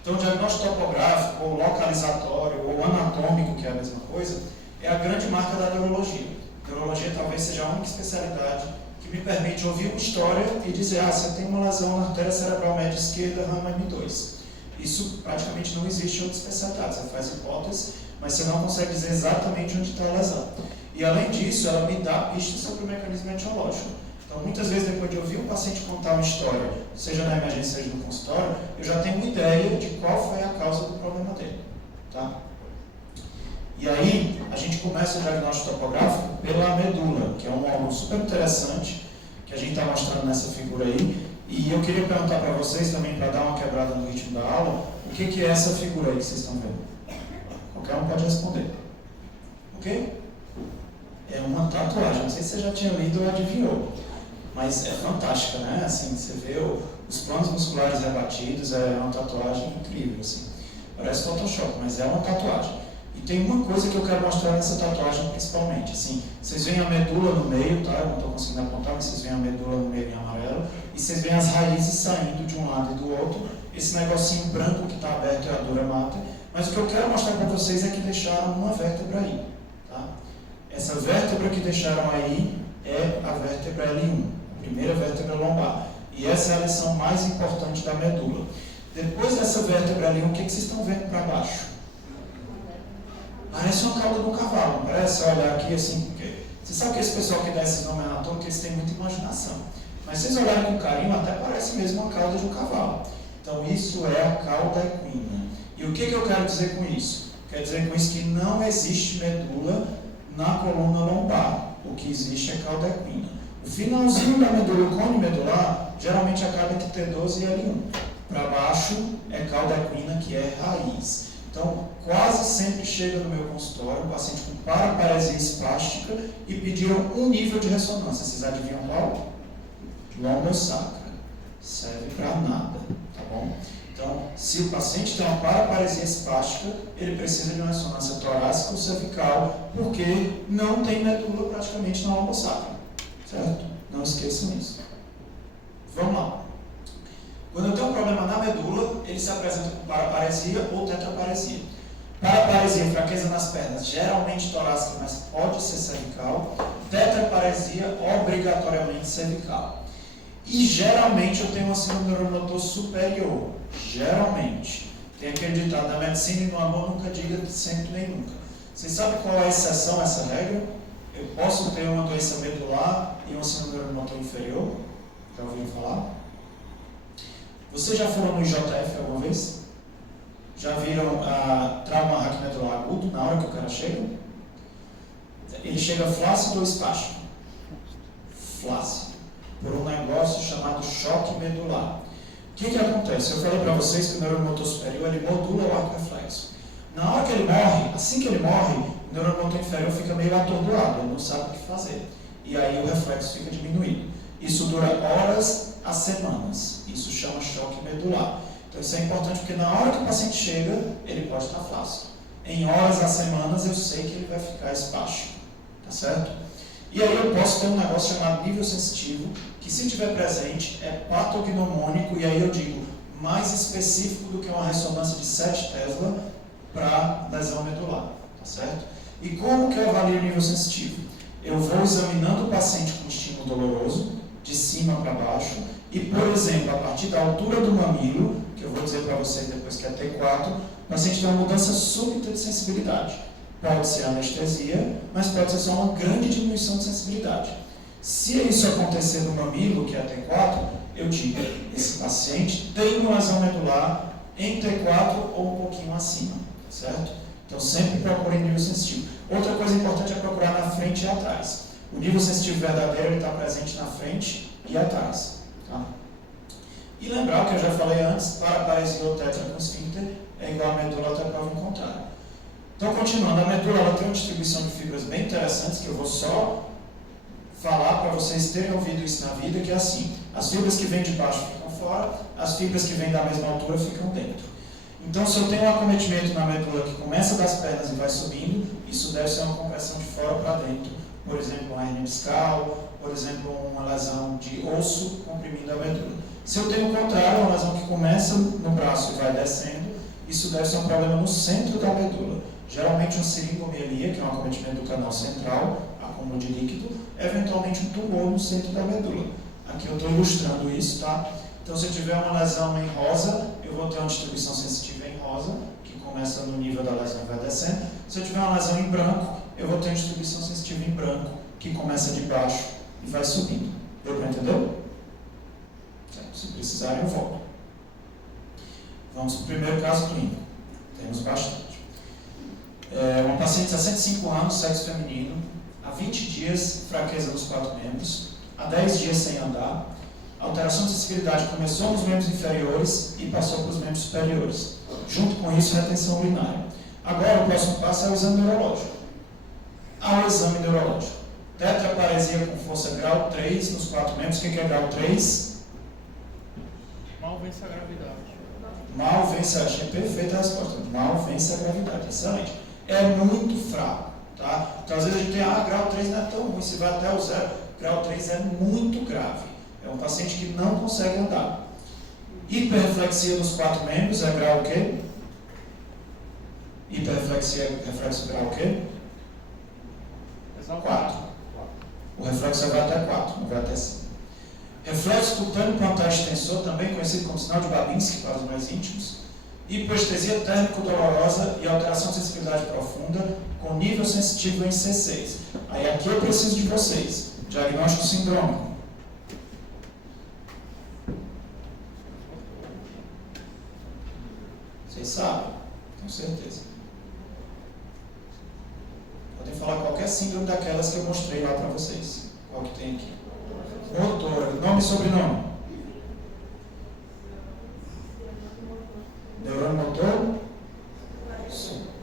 Então, o diagnóstico topográfico, ou localizatório, ou anatômico, que é a mesma coisa, é a grande marca da neurologia. A neurologia talvez seja a única especialidade que me permite ouvir uma história e dizer, você tem uma lesão na artéria cerebral média esquerda, rama M2. Isso praticamente não existe em outra especialidade. Você faz hipótese, mas você não consegue dizer exatamente onde está a lesão. E além disso, ela me dá pistas sobre o mecanismo etiológico. Então, muitas vezes, depois de ouvir um paciente contar uma história, seja na emergência, seja no consultório, eu já tenho uma ideia de qual foi a causa do problema dele. Tá? E aí, a gente começa o diagnóstico topográfico pela medula, que é um órgão super interessante, que a gente está mostrando nessa figura aí. E eu queria perguntar para vocês também, para dar uma quebrada no ritmo da aula, o que é essa figura aí que vocês estão vendo? Qualquer um pode responder. Ok? É uma tatuagem. Não sei se você já tinha lido ou adivinhou. Mas é fantástica, né? Assim, você vê os planos musculares rebatidos, é uma tatuagem incrível, assim. Parece Photoshop, mas é uma tatuagem. E tem uma coisa que eu quero mostrar nessa tatuagem principalmente, assim, vocês veem a medula no meio, tá? Eu não estou conseguindo apontar, mas vocês veem a medula no meio em amarelo, e vocês veem as raízes saindo de um lado e do outro, esse negocinho branco que está aberto é a dura mater, mas o que eu quero mostrar para vocês é que deixaram uma vértebra aí, tá? Essa vértebra que deixaram aí é a vértebra L1, a primeira vértebra lombar, e essa é a lição mais importante da medula. Depois dessa vértebra L1, o que vocês estão vendo para baixo? Parece uma cauda do cavalo, não parece? Olha aqui assim, porque Você sabe que esse pessoal que dá esses nomes anatômicos, eles têm muita imaginação. Mas se vocês olharem com carinho, até parece mesmo uma cauda de um cavalo. Então isso é a cauda equina. E o que eu quero dizer com isso? Quer dizer com isso que não existe medula na coluna lombar. O que existe é cauda equina. O finalzinho da medula, o cone medular, geralmente acaba entre T12 e L1. Para baixo é cauda equina, que é raiz. Então, quase sempre chega no meu consultório um paciente com paraparesia espástica e pediram um nível de ressonância. Vocês adivinham qual? Lombosacra. Serve para nada, tá bom? Então, se o paciente tem uma paraparesia espástica, ele precisa de uma ressonância torácica ou cervical, porque não tem medula praticamente na lombosacra, certo? Não esqueçam isso. Vamos lá. Quando eu tenho um problema na medula, ele se apresenta com paraparesia ou tetraparesia. Paraparesia, fraqueza nas pernas, geralmente torácica, mas pode ser cervical. Tetraparesia, obrigatoriamente cervical. E geralmente eu tenho uma síndrome neuromotor superior. Geralmente. Tem aquele ditado da medicina e no amor nunca diga sempre nem nunca. Vocês sabem qual é a exceção a essa regra? Eu posso ter uma doença medular e uma síndrome neuromotor inferior? Já ouviram falar? Vocês já foram no IJF alguma vez? Já viram trauma raquimedular agudo na hora que o cara chega? Ele chega flácido ou espástico? Flácido. Por um negócio chamado choque medular. O que acontece? Eu falei para vocês que o neuromotor superior ele modula o arco reflexo. Na hora que ele morre, assim que ele morre, o neuromotor inferior fica meio atordoado, ele não sabe o que fazer. E aí o reflexo fica diminuído. Isso dura horas a semanas. Isso chama choque medular. Então isso é importante porque na hora que o paciente chega, ele pode estar flácido. Em horas a semanas eu sei que ele vai ficar espástico. Tá certo? E aí eu posso ter um negócio chamado nível sensitivo, que se tiver presente é patognomônico, e aí eu digo mais específico do que uma ressonância de 7 Tesla para lesão medular. Tá certo? E como que eu avalio o nível sensitivo? Eu vou examinando o paciente com estímulo doloroso, de cima para baixo, e, por exemplo, a partir da altura do mamilo, que eu vou dizer para vocês depois que é T4, o paciente tem uma mudança súbita de sensibilidade. Pode ser anestesia, mas pode ser só uma grande diminuição de sensibilidade. Se isso acontecer no mamilo, que é T4, eu digo, esse paciente tem uma lesão medular em T4 ou um pouquinho acima, certo? Então sempre procure nível sensitivo. Outra coisa importante é procurar na frente e atrás. O nível sensitivo verdadeiro está presente na frente e atrás. Tá? E lembrar o que eu já falei antes, paraparesia ou tetra com esfíncter é igual a medula até prova em contrário. Então, continuando, a medula ela tem uma distribuição de fibras bem interessantes, que eu vou só falar para vocês terem ouvido isso na vida, que é assim, as fibras que vêm de baixo ficam fora, as fibras que vêm da mesma altura ficam dentro. Então, se eu tenho um acometimento na medula que começa das pernas e vai subindo, isso deve ser uma compressão de fora para dentro. Por exemplo, uma hernia discal, por exemplo, uma lesão de osso comprimindo a medula. Se eu tenho o contrário, uma lesão que começa no braço e vai descendo, isso deve ser um problema no centro da medula. Geralmente uma seringomielia, que é um acometimento do canal central, acúmulo de líquido, eventualmente um tumor no centro da medula. Aqui eu estou ilustrando isso, tá? Então, se eu tiver uma lesão em rosa, eu vou ter uma distribuição sensitiva em rosa, que começa no nível da lesão e vai descendo. Se eu tiver uma lesão em branco, eu vou ter uma distribuição sensitiva em branco, que começa de baixo e vai subindo. Deu para entender? Se precisarem, eu volto. Vamos para o primeiro caso clínico. Temos bastante. Uma paciente de 65 anos, sexo feminino, há 20 dias, fraqueza nos 4 membros, há 10 dias sem andar, a alteração de sensibilidade começou nos membros inferiores e passou para os membros superiores. Junto com isso, retenção urinária. Agora, o próximo passo é o exame neurológico. Ao exame neurológico. Tetraparesia com força grau 3 nos 4 membros. O que é grau 3? Mal vence a gravidade. Mal vence a... Achei perfeita a resposta. Mal vence a gravidade. Excelente. É muito fraco. Tá? Então, às vezes a gente tem, grau 3 não é tão ruim, você vai até o 0. Grau 3 é muito grave. É um paciente que não consegue andar. Hiperreflexia dos 4 membros é grau o quê? Hiperreflexia, reflexo grau o quê? 4. O reflexo vai até 4, não vai até 5. Reflexo cutâneo plantar extensor, também conhecido como sinal de Babinski para os mais íntimos. Hipoestesia térmico-dolorosa e alteração de sensibilidade profunda, com nível sensitivo em C6. Aí aqui eu preciso de vocês. Diagnóstico sindrômico. Vocês sabem? Tenho certeza. Podem falar qualquer síndrome daquelas que eu mostrei lá para vocês. Qual que tem aqui? Motor. Nome e sobrenome? Neurônio motor?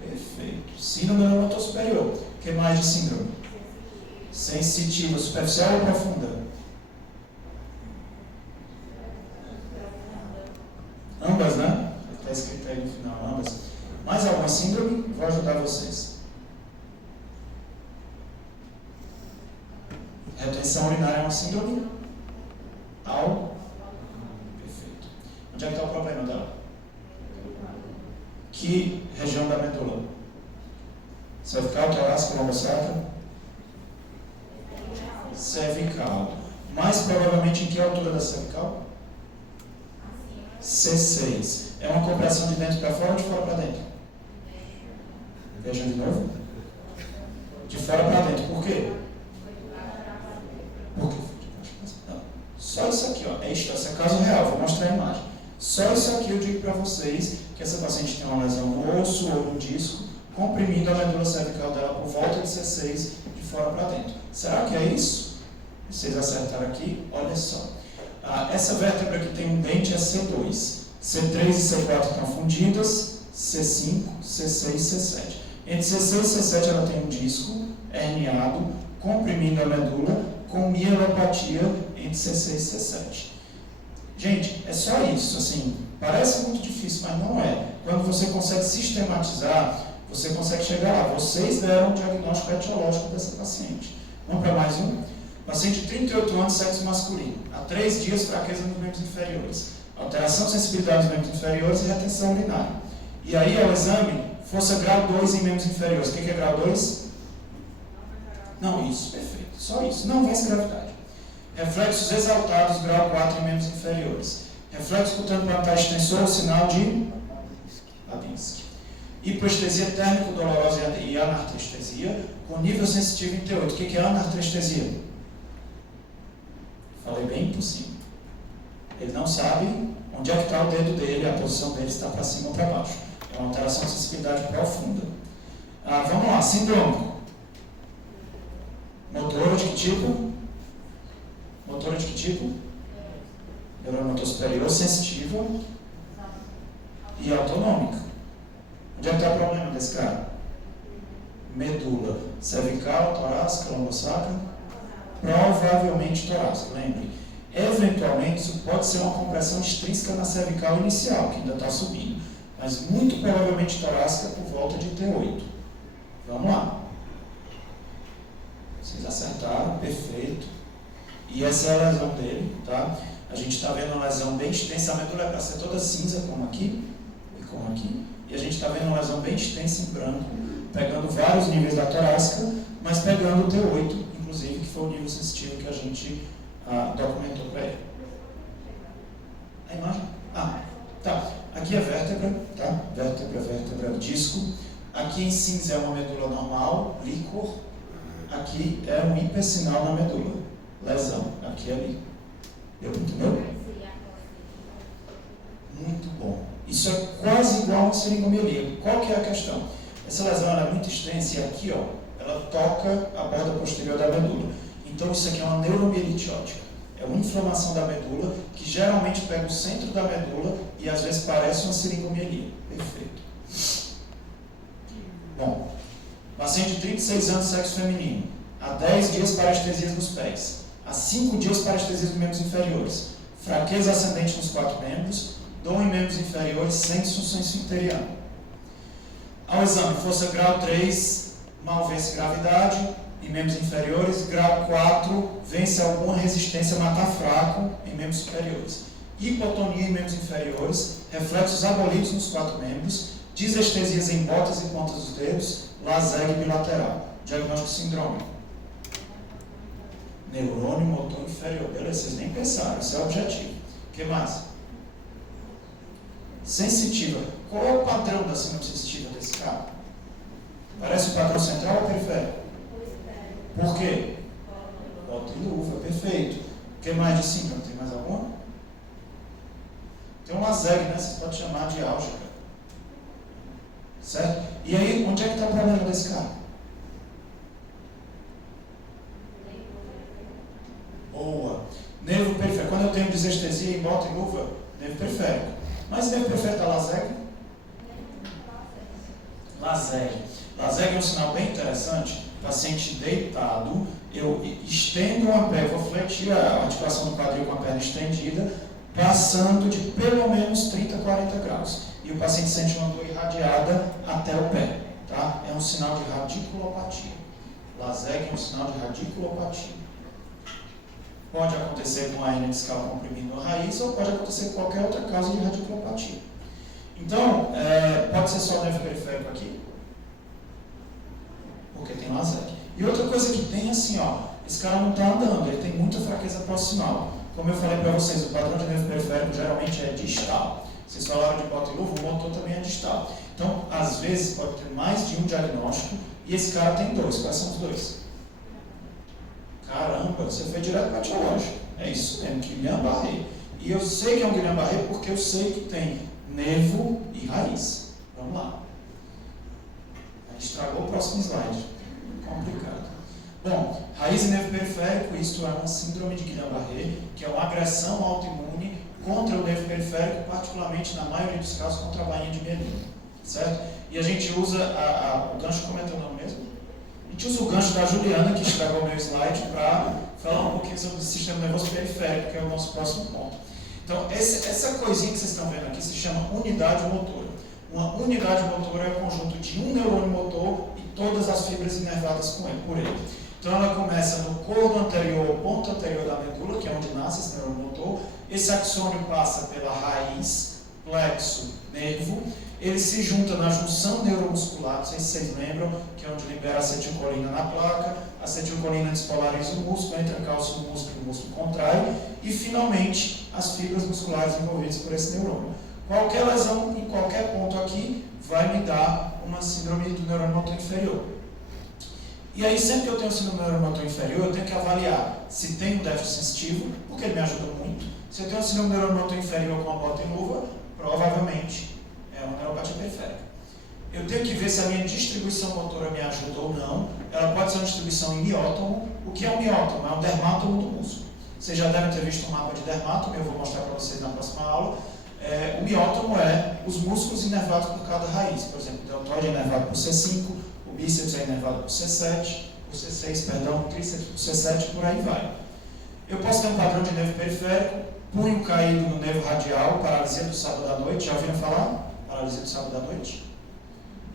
Perfeito. Síndrome do neurônio motor superior. O que mais de síndrome? Sensitiva, superficial ou profunda? Ambas, né? Está escrito aí no final, ambas. Mais alguma síndrome? Vou ajudar vocês. Retenção urinária é uma síndrome? Perfeito. Onde é que está o problema dela? Que região da medula? Cervical, torácica, lombosacra? Cervical. Mais provavelmente em que altura da cervical? C6. É uma compressão de dentro para fora ou de fora para dentro? Vejam de novo. De fora para dentro. Por quê? Por quê? Não. Só isso aqui, ó. Esse é caso real. Vou mostrar a imagem. Só isso aqui eu digo para vocês que essa paciente tem uma lesão no osso ou no disco, comprimindo a medula cervical dela por volta de C6, de fora para dentro. Será que é isso? Vocês acertaram aqui? Olha só. Essa vértebra que tem um dente é C2. C3 e C4 estão fundidas, C5, C6 e C7. Entre C6 e C7 ela tem um disco herniado, comprimindo a medula, com mielopatia entre C6 e C7. Gente, é só isso, assim, parece muito difícil, mas não é. Quando você consegue sistematizar, você consegue chegar lá. Vocês deram o diagnóstico etiológico dessa paciente. Vamos para mais um? Paciente de 38 anos, sexo masculino. Há 3 dias, fraqueza nos membros inferiores. Alteração de sensibilidade dos membros inferiores e retenção urinária. E aí, ao exame, força grau 2 em membros inferiores. O que é grau 2? Não, isso, perfeito. Só isso. Não vence gravidade. Reflexos exaltados, grau 4 em membros inferiores. Reflexo cutâneo plantar extensor, sinal de Babinski. Hipoestesia térmico-dolorosa e anartrestesia, com nível sensitivo em T8. O que é anartrestesia? Falei bem por cima. Ele não sabe onde é que está o dedo dele, a posição dele está para cima ou para baixo. É uma alteração de sensibilidade profunda. Vamos lá, sindrômico. Motora de que tipo? Motora de que tipo? Neurônio motor superior, sensitiva e autonômica. Onde é que está o problema desse cara? Medula cervical, torácica, lombosacra? Provavelmente torácica, lembre. Eventualmente, isso pode ser uma compressão extrínseca na cervical inicial, que ainda está subindo, mas muito provavelmente torácica por volta de T8. Vamos lá. Vocês acertaram, perfeito. E essa é a lesão dele, tá? A gente está vendo uma lesão bem extensa, a medula é para ser toda cinza, como aqui e como aqui. E a gente está vendo uma lesão bem extensa em branco, pegando vários níveis da torácica, mas pegando o T8, inclusive, que foi o nível sensitivo que a gente documentou para ele. A imagem? Tá. Aqui é vértebra, tá? Vértebra, disco. Aqui em cinza é uma medula normal, líquor. Aqui é um hipersinal na medula. Lesão. Aqui é líquor. Entendeu? Muito bom. Isso é quase igual a uma seringomelia. Qual que é a questão? Essa lesão é muito extensa e aqui, ó, ela toca a borda posterior da medula. Então isso aqui é uma neuromielite óptica. É uma inflamação da medula que geralmente pega o centro da medula e às vezes parece uma seringomelia. Perfeito. Bom, paciente de 36 anos, sexo feminino. Há 10 dias parestesias nos pés. Há 5 dias parestesias nos membros inferiores. Fraqueza ascendente nos 4 membros. Dor em membros inferiores sem disfunção esfincteriana. Ao exame, força grau 3, mal vence gravidade em membros inferiores. Grau 4, vence alguma resistência, mas está fraco em membros superiores. Hipotonia em membros inferiores. Reflexos abolidos nos 4 membros. Disestesias em botas e pontas dos dedos. Laseg bilateral. Diagnóstico sindrômico. Neurônio motor inferior. Beleza, vocês nem pensaram, esse é o objetivo. O que mais? Sensitiva. Qual é o padrão da síndrome sensitiva desse cara? Parece o padrão central ou periférico? Por quê? Bota e luva, perfeito. O que mais de síndrome? Tem mais alguma? Tem uma zeg, né? Você pode chamar de álgebra. Certo? E aí, onde é que está o problema desse cara? Boa. Nervo periférico. Quando eu tenho desestesia e boto em luva, nervo periférico. Mas nervo periférico da LASEG? LASEG. LASEG é um sinal bem interessante. Paciente deitado, eu estendo uma perna, vou fletir a articulação do quadril com a perna estendida, passando de pelo menos 30, 40 graus. E o paciente sente uma dor irradiada até o pé. Tá? É um sinal de radiculopatia. LASEG é um sinal de radiculopatia. Pode acontecer com a hernia discal comprimindo a raiz ou pode acontecer com qualquer outra causa de radiculopatia. Então, pode ser só o nervo periférico aqui, porque tem LASEG. E outra coisa que tem assim, ó, esse cara não está andando, ele tem muita fraqueza proximal. Como eu falei para vocês, o padrão de nervo periférico geralmente é distal. Vocês falaram de bota e luva, o motor também é distal. Então, às vezes, pode ter mais de um diagnóstico e esse cara tem dois. Quais são os dois? Caramba, você foi direto para a etiológica. É isso mesmo, Guillain-Barré. E eu sei que é um Guillain-Barré porque eu sei que tem nervo e raiz. Vamos lá. A gente estragou o próximo slide. Complicado. Bom, raiz e nervo periférico, isto é uma síndrome de Guillain-Barré, que é uma agressão autoimune contra o nervo periférico, particularmente na maioria dos casos contra a bainha de mielina. Certo? E a gente usa o gancho, como é teu nome mesmo? A gente usa o gancho da Juliana, que estragou o meu slide, para falar um pouquinho sobre o sistema nervoso periférico, que é o nosso próximo ponto. Então, essa coisinha que vocês estão vendo aqui se chama unidade motora. Uma unidade motora é o conjunto de um neurônio motor e todas as fibras inervadas por ele. Então, ela começa no cordo anterior, ponto anterior da medula, que é onde nasce esse neurônio motor. Esse axônio passa pela raiz, plexo, nervo. Ele se junta na junção neuromuscular, não sei se vocês lembram, que é onde libera acetilcolina na placa, a acetilcolina despolariza o músculo, entra cálcio no músculo, o músculo contrai, e finalmente as fibras musculares envolvidas por esse neurônio. Qualquer lesão em qualquer ponto aqui vai me dar uma síndrome do neurônio motor inferior. E aí, sempre que eu tenho síndrome do neurônio motor inferior, eu tenho que avaliar se tem um déficit sensitivo, porque ele me ajuda muito. Se eu tenho síndrome do neurônio motor inferior com a bota em luva, provavelmente é uma neuropatia periférica. Eu tenho que ver se a minha distribuição motora me ajuda ou não. Ela pode ser uma distribuição em miótomo. O que é um miótomo? É um dermátomo do músculo. Vocês já devem ter visto um mapa de dermátomo, eu vou mostrar para vocês na próxima aula. O miótomo é os músculos inervados por cada raiz. Por exemplo, o deltoide é inervado por C5, o bíceps é inervado por C7, por C6, perdão, o tríceps por C7 e por aí vai. Eu posso ter um padrão de nervo periférico, punho caído no nervo radial, paralisia do sábado à noite. Já ouviram falar? Paralisia do sábado à noite?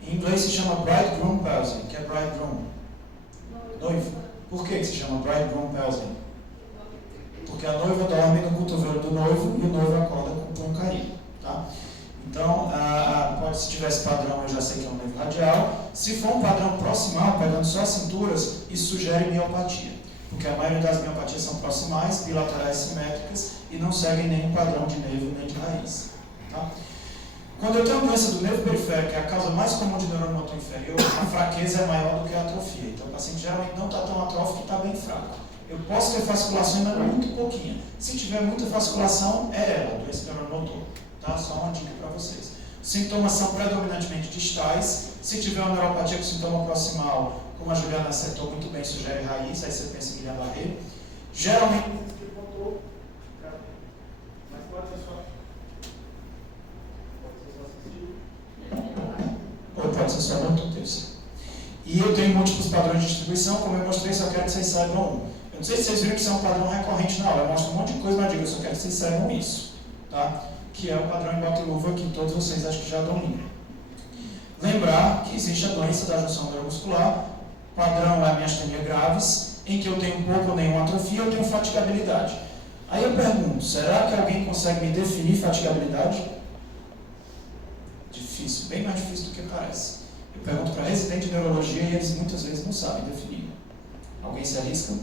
Em inglês se chama bridegroom palsy. O que é bridegroom? Noivo. Por que se chama bridegroom palsy? Porque a noiva dorme no cotovelo do noivo e o noivo acorda com o punho caído. Tá? Então, se tiver esse padrão, eu já sei que é um nervo radial. Se for um padrão proximal, pegando só as cinturas, isso sugere miopatia. Porque a maioria das miopatias são proximais, bilaterais simétricas e não seguem nenhum padrão de nervo nem de raiz. Tá? Quando eu tenho uma doença do nervo periférico, que é a causa mais comum de neurônio motor inferior, a fraqueza é maior do que a atrofia. Então, o paciente geralmente não está tão atrófico que está bem fraco. Eu posso ter fasciculação, mas muito pouquinha. Se tiver muita fasciculação, é ela, doença do neurônio motor. Tá? Só uma dica para vocês. Sintomas são predominantemente distais. Se tiver uma neuropatia com sintoma proximal, como a Juliana acertou muito bem, sugere raiz, aí você pensa em Guillain-Barré. Geralmente, mas pode ser só. Ou pode ser só motor. E eu tenho múltiplos padrões de distribuição, como eu mostrei, só quero que vocês saibam um. Eu não sei se vocês viram que isso é um padrão recorrente na aula, eu mostro um monte de coisa, mas digo, eu só quero que vocês saibam isso. Tá? Que é o padrão em bota e luva que todos vocês acho que já dominam. Lembrar que existe a doença da junção neuromuscular, padrão é a miastenia graves, em que eu tenho pouco ou nenhuma atrofia, eu tenho fatigabilidade. Aí eu pergunto, será que alguém consegue me definir fatigabilidade? Difícil, bem mais difícil do que parece. Eu pergunto para residente de neurologia e eles muitas vezes não sabem definir. Alguém se arrisca?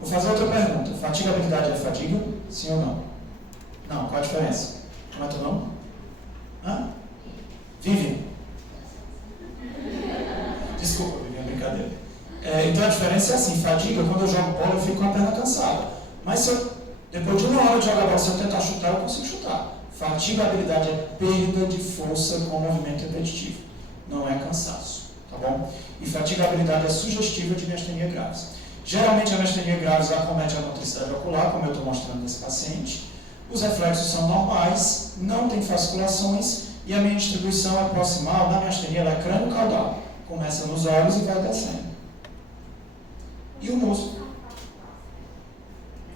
Vou fazer outra pergunta. Fatigabilidade é fadiga? Sim ou não? Não, qual a diferença? Como é teu nome? Vivian. Desculpa, minha brincadeira. Então a diferença é assim, fadiga, quando eu jogo bola eu fico com a perna cansada. Mas se eu, depois de 1 hora de jogar bola, se eu tentar chutar, eu consigo chutar. Fatigabilidade é perda de força com movimento repetitivo, não é cansaço, tá bom? E fatigabilidade é sugestiva de miastenia graves. Geralmente a miastenia graves acomete a motricidade ocular, como eu estou mostrando nesse paciente. Os reflexos são normais, não tem fasciculações e a minha distribuição é proximal. Na miastenia ela é crânio-caudal, começa nos olhos e vai descendo. E o músculo?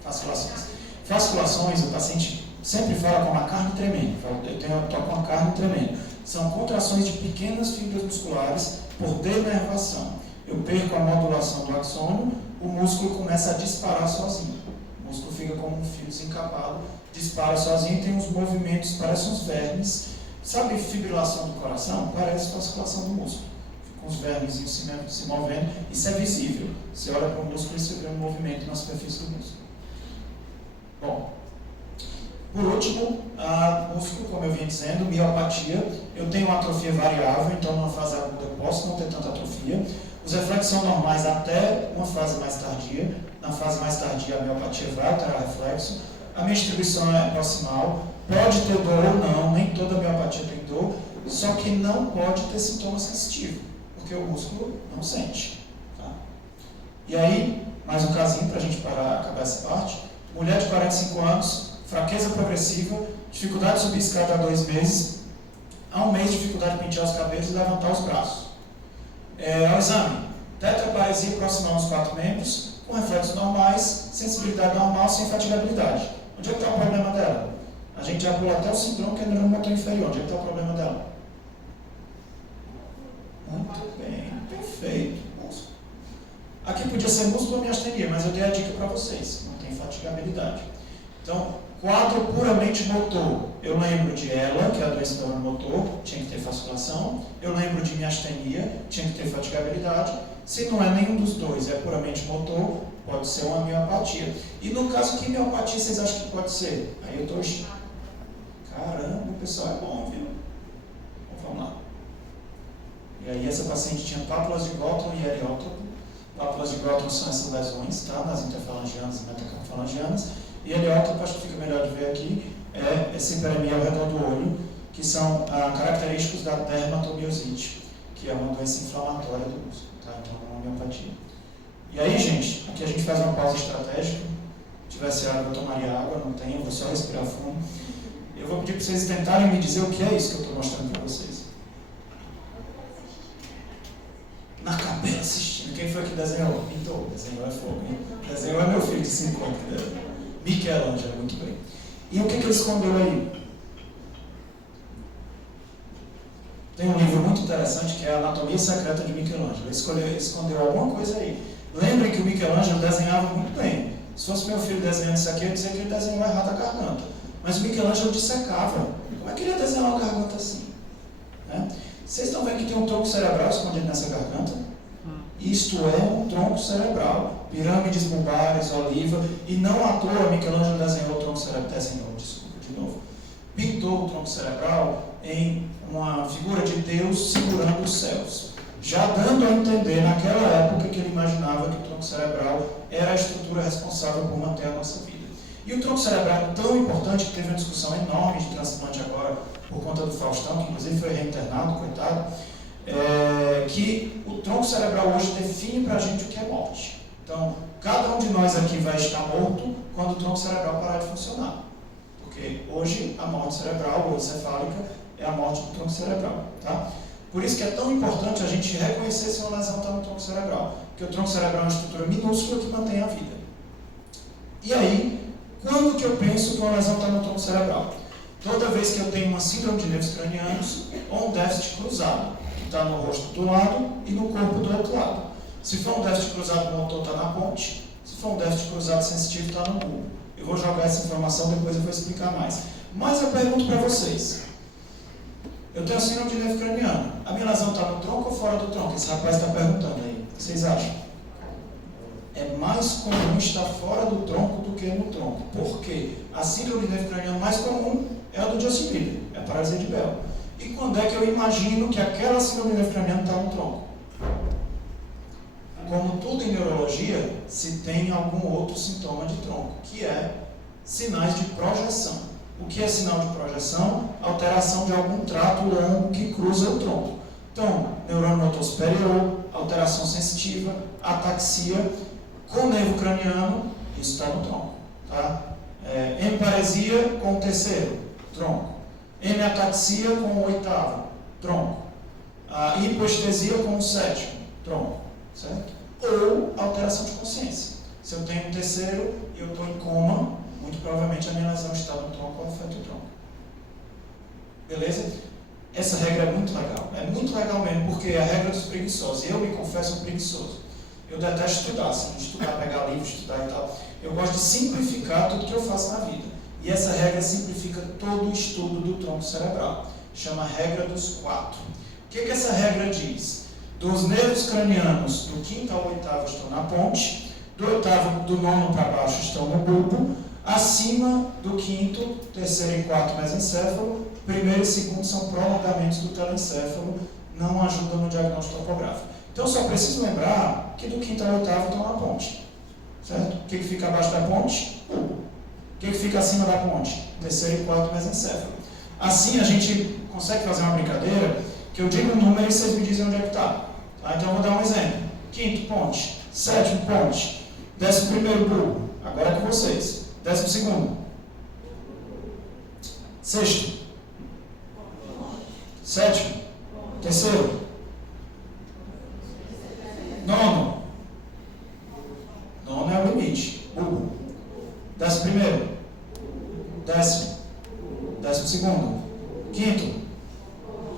Fasciculações. Fasciculações, o paciente sempre fala com a carne tremendo. Eu estou com a carne tremendo. São contrações de pequenas fibras musculares por denervação. Eu perco a modulação do axônio, o músculo começa a disparar sozinho. O músculo fica como um fio desencapado, dispara sozinho, tem uns movimentos, parecem uns vermes. Sabe fibrilação do coração? Parece fasciculação do músculo. Fica uns vermes se movendo, isso é visível. Você olha para o músculo e você vê um movimento na superfície do músculo. Bom, por último, músculo, como eu vinha dizendo, miopatia. Eu tenho uma atrofia variável, então numa fase aguda eu posso não ter tanta atrofia. Os reflexos são normais até uma fase mais tardia. Na fase mais tardia a miopatia vai alterar reflexo. A minha distribuição é proximal. Pode ter dor ou não, nem toda miopatia tem dor, só que não pode ter sintoma sensitivo, porque o músculo não sente. Tá? E aí, mais um casinho para a gente acabar essa parte. Mulher de 45 anos, fraqueza progressiva, dificuldade de subir escada há 2 meses, há 1 mês dificuldade de pentear os cabelos e levantar os braços. Ao exame, tetraparesia proximal nos 4 membros, com reflexos normais, sensibilidade normal, sem fatigabilidade. Onde é que está o problema dela? A gente já pula até o síndrome que é neurônio motor inferior. Onde é que está o problema dela? Muito bem, perfeito. Músculo. Aqui podia ser músculo ou miastenia, mas eu dei a dica para vocês. Não tem fatigabilidade. Então, quadro puramente motor. Eu lembro de ela, que é a doença do neurônio motor, tinha que ter fasciculação. Eu lembro de miastenia, tinha que ter fatigabilidade. Se não é nenhum dos dois, é puramente motor, pode ser uma miopatia. E no caso, que miopatia vocês acham que pode ser? Aí eu estou... Caramba, o pessoal é bom, viu? Então, vamos lá. E aí essa paciente tinha pápulas de Gottron e heliótropo. Pápulas de Gottron são essas lesões, tá? Nas interfalangianas e metacarpofalangianas. E heliótropo, acho que fica melhor de ver aqui, é essa hiperemia ao redor do olho, que são característicos da dermatomiosite, que é uma doença inflamatória do músculo, tá? Então é uma miopatia. E aí, gente, aqui a gente faz uma pausa estratégica. Se tivesse água, eu tomaria água, não tenho, vou só respirar fundo. Eu vou pedir para vocês tentarem me dizer o que é isso que eu estou mostrando para vocês. Na capela assistindo. Quem foi que desenhou? Pintou. Desenhou é fogo, hein? Desenhou é meu filho de 5 anos. Michelangelo, muito bem. E o que ele escondeu aí? Tem um livro muito interessante que é a Anatomia Secreta de Michelangelo. Ele escondeu alguma coisa aí. Lembrem que o Michelangelo desenhava muito bem. Se fosse meu filho desenhando isso aqui, eu ia dizer que ele desenhou errado a garganta. Mas o Michelangelo dissecava. Como é que ele ia desenhar uma garganta assim? Né? Vocês estão vendo que tem um tronco cerebral escondido nessa garganta? Isto é um tronco cerebral. Pirâmides bulbares, oliva. E não à toa Michelangelo desenhou o tronco cerebral. Pintou o tronco cerebral em uma figura de Deus segurando os céus. Já dando a entender naquela época que ele imaginava que o tronco cerebral era a estrutura responsável por manter a nossa vida. E o tronco cerebral é tão importante que teve uma discussão enorme de transplante agora por conta do Faustão, que inclusive foi reinternado, coitado, que o tronco cerebral hoje define para a gente o que é morte. Então, cada um de nós aqui vai estar morto quando o tronco cerebral parar de funcionar. Porque hoje a morte cerebral ou encefálica é a morte do tronco cerebral. Tá? Por isso que é tão importante a gente reconhecer se uma lesão está no tronco cerebral. Porque o tronco cerebral é uma estrutura minúscula que mantém a vida. E aí, quando que eu penso que uma lesão está no tronco cerebral? Toda vez que eu tenho uma síndrome de nervos cranianos ou um déficit cruzado, que está no rosto do lado e no corpo do outro lado. Se for um déficit cruzado motor, está na ponte. Se for um déficit cruzado sensitivo, está no bulbo. Eu vou jogar essa informação, depois eu vou explicar mais. Mas eu pergunto para vocês. Eu tenho síndrome de nervo craniano. A minha lesão está no tronco ou fora do tronco? Esse rapaz está perguntando aí. O que vocês acham? É mais comum estar fora do tronco do que no tronco. Por quê? A síndrome de nervo craniano mais comum é a do Justin Bieber, é a paralisia de Bell. E quando é que eu imagino que aquela síndrome de nervo craniano está no tronco? estuda em neurologia se tem algum outro sintoma de tronco, que é sinais de projeção. O que é sinal de projeção? Alteração de algum trato longo que cruza o tronco. Então, neurônio motor superior, alteração sensitiva, ataxia, com nervo craniano, isso está no tronco. Tá? Hemiparesia com o terceiro, tronco. Hemiataxia com o oitavo, tronco. Hipoestesia com o sétimo, tronco. Certo? Ou alteração de consciência. Se eu tenho um terceiro e eu estou em coma, muito provavelmente a minha lesão está no tronco ou afeta o tronco. Beleza? Essa regra é muito legal mesmo, porque é a regra dos preguiçosos. Eu me confesso um preguiçoso. Eu detesto estudar, assim, estudar, pegar livro, estudar e tal. Eu gosto de simplificar tudo que eu faço na vida. E essa regra simplifica todo o estudo do tronco cerebral. Chama regra dos 4. O que essa regra diz? Dos nervos cranianos do quinto ao oitavo estão na ponte, do nono para baixo estão no bulbo, acima do quinto, terceiro e quarto mesencéfalo, primeiro e segundo são prolongamentos do telencéfalo, não ajudam no diagnóstico topográfico. Então só preciso lembrar que do quinto ao oitavo estão na ponte. Certo? O que fica abaixo da ponte? Bulbo. O que fica acima da ponte? Terceiro e quarto mesencéfalo. Assim a gente consegue fazer uma brincadeira que eu digo um número e vocês me dizem onde é que está. Tá? Então eu vou dar um exemplo. Quinto, ponte. Sétimo, ponte. 11º bulbo. Agora é com vocês. 12º. Sexto. Sétimo. Terceiro. Nono. Nono é o limite. Bulbo. 11º. Décimo. 12º. Quinto.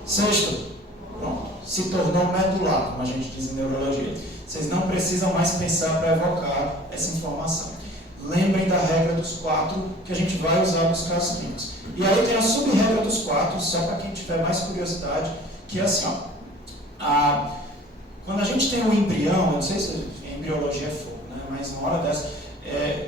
Sexto. Pronto. Se tornou medular, como a gente diz em neurologia. Vocês não precisam mais pensar para evocar essa informação. Lembrem da regra dos 4 que a gente vai usar nos casos clínicos. E aí tem a sub-regra dos 4, só para quem tiver mais curiosidade, que é assim, ó. Quando a gente tem um embrião, eu não sei se a embriologia é fogo, né? Mas na hora dessa,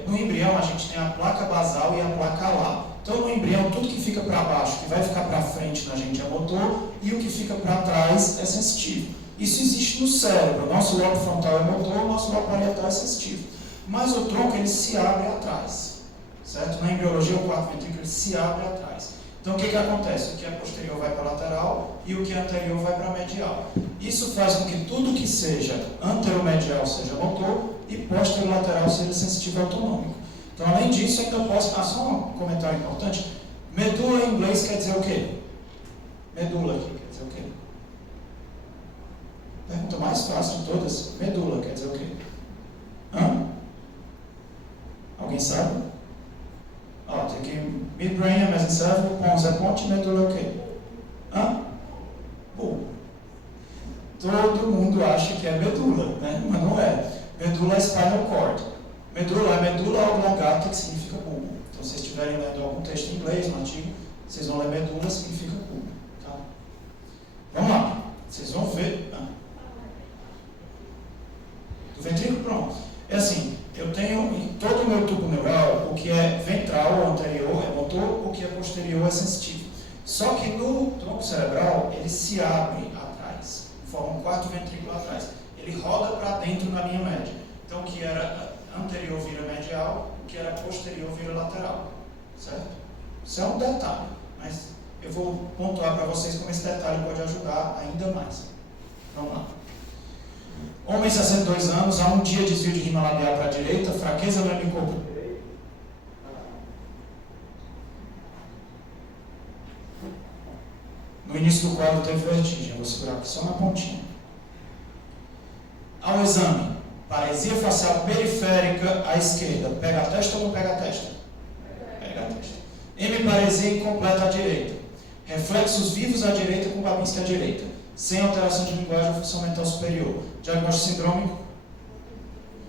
no embrião a gente tem a placa basal e a placa alar. Então no embrião, tudo que fica para baixo, que vai ficar para frente na gente é motor, e o que fica para trás é sensitivo. Isso existe no cérebro. O nosso lobo frontal é motor, o nosso lobo parietal é sensitivo. Mas o tronco, ele se abre atrás. Certo? Na embriologia, o quarto ventrículo ele se abre atrás. Então o que acontece? O que é posterior vai para a lateral e o que é anterior vai para a medial. Isso faz com que tudo que seja anteromedial seja motor e posterolateral seja sensitivo autonômico. Então, além disso, ainda posso... só um comentário importante. Medula em inglês quer dizer o quê? Medula aqui quer dizer o quê? Pergunta mais fácil de todas. Medula quer dizer o quê? Alguém sabe? Tem aqui midbrain é mesencéfalo, pons é ponte, medula é o quê? Bulbo. Todo mundo acha que é medula, né? Mas não é. Medula é spinal cord. Medula é medula oblongata, que significa bulbo. Então, se vocês estiverem lendo algum texto em inglês, no artigo, vocês vão ler medula, significa bulbo. Tá? Vamos lá. Vocês vão ver. Do ventrículo, pronto. É assim, eu tenho em todo o meu tubo neural, o que é ventral ou anterior é motor, o que é posterior é sensitivo. Só que no tronco cerebral, ele se abre atrás, forma um quarto ventrículo atrás. Ele roda para dentro na linha média. Então, o que era anterior vira medial, o que era posterior vira lateral. Certo? Isso é um detalhe, mas eu vou pontuar para vocês como esse detalhe pode ajudar ainda mais. Vamos lá. Homem, 62 anos, há um dia desvio de rima labial para a direita, fraqueza no hemicorpo direito. No início do quadro teve vertigem, eu vou segurar aqui só na pontinha. Ao exame, paresia facial periférica à esquerda, pega a testa ou não pega a testa? Pega a testa. Hemiparesia incompleta à direita. Reflexos vivos à direita com Babinski à direita. Sem alteração de linguagem ou função mental superior. Diagnóstico sindrômico.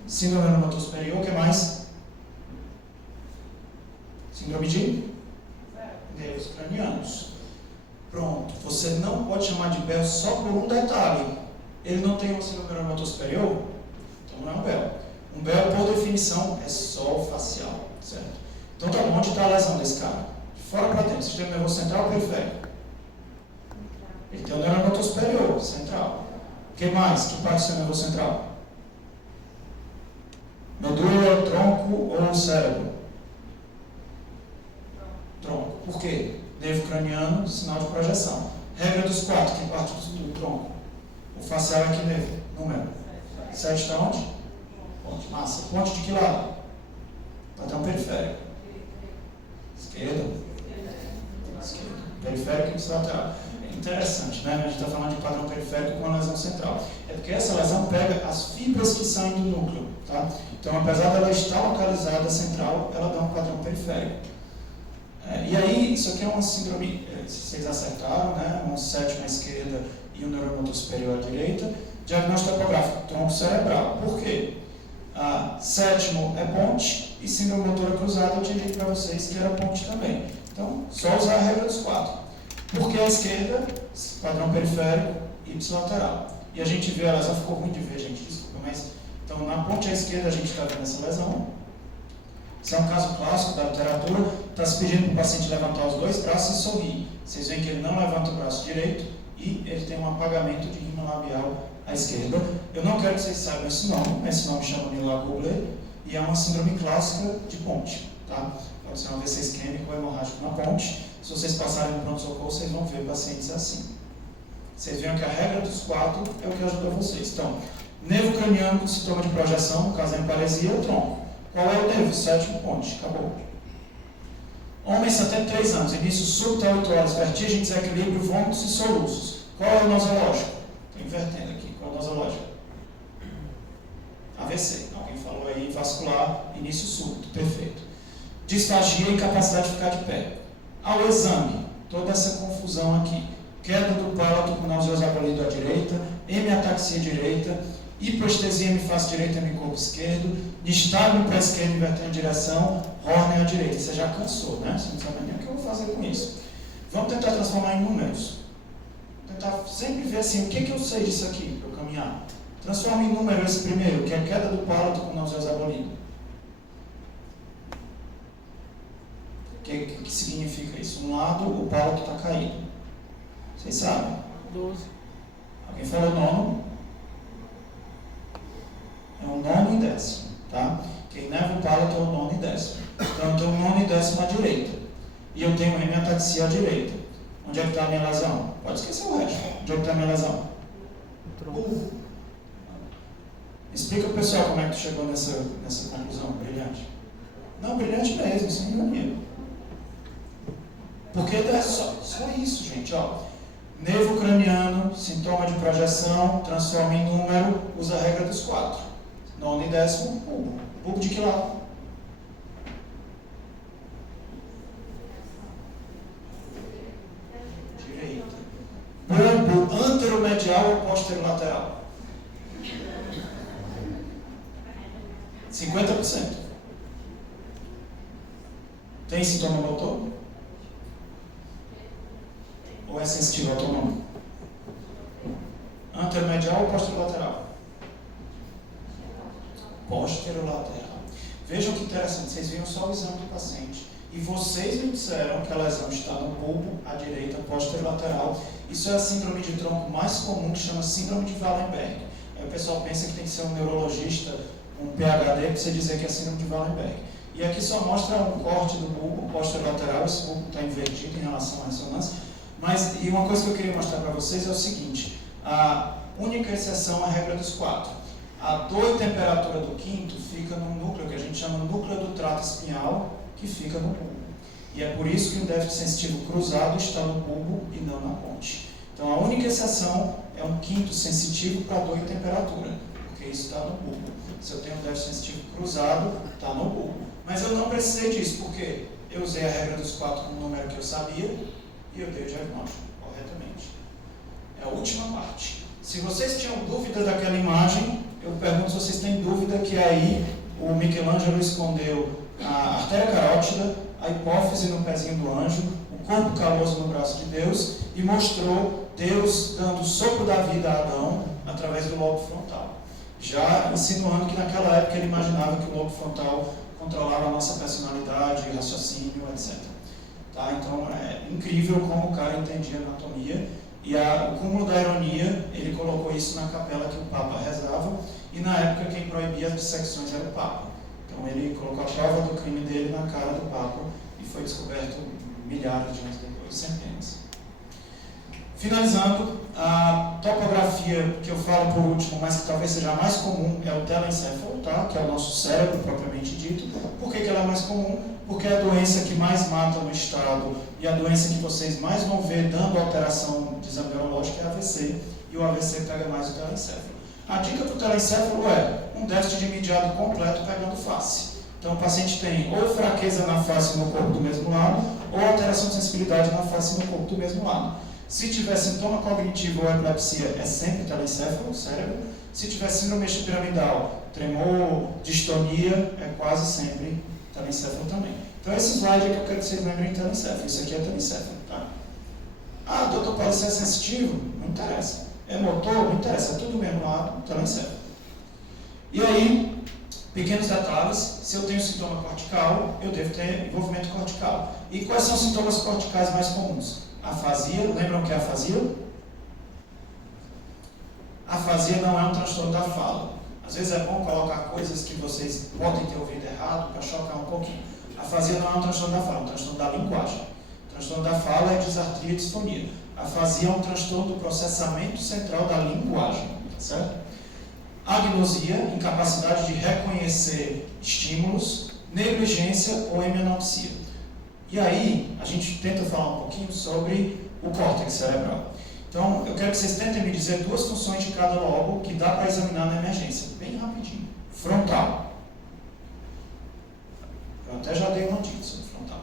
Síndrome do motor superior. O que mais? Síndrome de nervos cranianos. Pronto. Você não pode chamar de Bell só por um detalhe. Ele não tem uma síndrome do motor superior? Então não é um Bell. Um Bell, por definição, é só o facial. Certo? Então tá bom. Onde está a lesão desse cara? De fora para dentro. Sistema nervoso central ou periférico? Ele tem o nervo motor superior, central. O que mais? Que parte do seu nervo central? Medula, tronco ou cérebro? Tronco. Por quê? Nervo craniano, sinal de projeção. Regra dos 4, que parte do tronco. O facial é que nervo? Número. 7 está onde? Ponte. Massa. Ponte de que lado? Padrão periférico. Esquerda. Esquerda. Periférico e ipsilateral. É interessante, né? A gente está falando de padrão periférico com a lesão central. É porque essa lesão pega as fibras que saem do núcleo, tá? Então, apesar dela estar localizada central, ela dá um padrão periférico. E aí, isso aqui é uma síndrome, vocês acertaram, né? Um sétimo à esquerda e um neuromotor superior à direita. Diagnóstico topográfico, tronco cerebral. Por quê? Sétimo é ponte e síndrome motora cruzada eu tinha dito para vocês que era ponte também. Então, só usar a regra dos 4. Porque a esquerda, padrão periférico e ipsilateral. E a gente vê a lesão, ficou ruim de ver, gente, desculpa, mas... Então, na ponte à esquerda a gente está vendo essa lesão. Isso é um caso clássico da literatura. Está se pedindo para o paciente levantar os dois braços e sorrir. Vocês veem que ele não levanta o braço direito e ele tem um apagamento de rima labial à esquerda. Eu não quero que vocês saibam esse nome chama Milagro-Goulet e é uma síndrome clássica de ponte, tá? Pode ser uma AVC isquêmico ou hemorrágico na ponte. Se vocês passarem no pronto-socorro, vocês vão ver pacientes assim. Vocês viram que a regra dos 4 é o que ajuda vocês. Então, nervo craniano com sintoma de projeção, no caso da emparesia, é o tronco. Qual é o nervo? Sétimo ponte. Acabou. Homem, 73 anos, início súbito a 8 horas, vertigem, desequilíbrio, vômitos e soluços. Qual é o nosológico? Estou invertendo aqui. Qual é o nosológico? AVC. Alguém falou aí, vascular, início súbito. Perfeito. Disfagia e incapacidade de ficar de pé. Ao exame, toda essa confusão aqui. Queda do palato com nauseoso abolido à direita, hemiataxia direita, hipoestesia hemifácie direita, hemicorpo esquerdo, nistagmo para a esquerda invertendo direção, Horner à direita. Você já cansou, né? Você não sabe nem o que eu vou fazer com isso. Vamos tentar transformar em números. Tentar sempre ver assim, o que eu sei disso aqui para eu caminhar. Transforma em número esse primeiro, que é a queda do palato com nauseoso abolido. O que significa isso? Um lado, o palato está caído. Vocês sabem? 12. Alguém falou nono? É o nono e décimo, tá? Quem leva o palato é o nono e décimo. Então eu tenho o nono e décimo à direita. E eu tenho hemiataxia à direita. Onde é que está a minha lesão? Pode esquecer o resto. Onde é que está a minha lesão? Explica pro pessoal como é que tu chegou nessa conclusão brilhante. Não, brilhante mesmo, sem ironia. Porque é só isso, gente, ó. Nervo craniano, sintoma de projeção, transforma em número, usa a regra dos 4. Nono e décimo, bulbo. Bulbo de que lado? Direita. Bulbo anteromedial ou posterolateral? 50%. Tem sintoma motor? Ou é sensitivo autônomo? Anteromedial ou posterolateral? Posterolateral. Vejam que interessante, vocês viram só o exame do paciente. E vocês me disseram que a lesão está no bulbo à direita, posterolateral. Isso é a síndrome de tronco mais comum, que chama síndrome de Wallenberg. Aí o pessoal pensa que tem que ser um neurologista, um PhD, para você dizer que é síndrome de Wallenberg. E aqui só mostra um corte do bulbo posterolateral, esse bulbo está invertido em relação à ressonância. Mas, e uma coisa que eu queria mostrar para vocês é o seguinte, a única exceção é a regra dos 4. A dor e temperatura do quinto fica num núcleo que a gente chama núcleo do trato espinhal, que fica no bulbo. E é por isso que o déficit sensitivo cruzado está no bulbo e não na ponte. Então a única exceção é um quinto sensitivo para dor e temperatura, porque isso está no bulbo. Se eu tenho um déficit sensitivo cruzado, está no bulbo. Mas eu não precisei disso, porque eu usei a regra dos 4 com o número que eu sabia, e eu dei o diagnóstico corretamente. É a última parte. Se vocês tinham dúvida daquela imagem, eu pergunto se vocês têm dúvida que aí o Michelangelo escondeu a artéria carótida, a hipófise no pezinho do anjo, o corpo caloso no braço de Deus e mostrou Deus dando o sopro da vida a Adão através do lobo frontal. Já insinuando que naquela época ele imaginava que o lobo frontal controlava a nossa personalidade, raciocínio, etc. Tá? Então é incrível como o cara entendia anatomia E o cúmulo da ironia, ele colocou isso na capela que o Papa rezava, e na época quem proibia as dissecções era o Papa. Então ele colocou a prova do crime dele na cara do Papa, e foi descoberto milhares de anos depois, centenas. Finalizando, a topografia que eu falo por último, mas que talvez seja a mais comum, é o telencéfalo, tá? Que é o nosso cérebro propriamente dito. Por que ela é mais comum? Porque é a doença que mais mata no estado e a doença que vocês mais vão ver dando alteração de exame neurológico é AVC, e o AVC pega mais o telencéfalo. A dica do telencéfalo é um déficit de mediado completo pegando face. Então o paciente tem ou fraqueza na face e no corpo do mesmo lado, ou alteração de sensibilidade na face e no corpo do mesmo lado. Se tiver sintoma cognitivo ou epilepsia, é sempre telencéfalo, cérebro. Se tiver síndrome piramidal, tremor, distonia, é quase sempre telencéfalo também. Então esse slide é que eu quero que vocês lembrem de telencéfalo. Isso aqui é telencéfalo, tá? Ah, doutor, pode ser sensitivo? Não interessa. É motor? Não interessa. É tudo mesmo lado, telencéfalo. E aí, pequenos detalhes, se eu tenho sintoma cortical, eu devo ter envolvimento cortical. E quais são os sintomas corticais mais comuns? Afasia, lembram o que é afasia? Afasia não é um transtorno da fala. Às vezes é bom colocar coisas que vocês podem ter ouvido errado para chocar um pouquinho. Afasia não é um transtorno da fala, é um transtorno da linguagem. O transtorno da fala é disartria e disfonia. Afasia é um transtorno do processamento central da linguagem, certo? Agnosia, incapacidade de reconhecer estímulos, negligência ou hemianopsia. E aí, a gente tenta falar um pouquinho sobre o córtex cerebral. Então, eu quero que vocês tentem me dizer duas funções de cada lobo que dá para examinar na emergência, bem rapidinho. Frontal. Eu até já dei uma dica sobre frontal.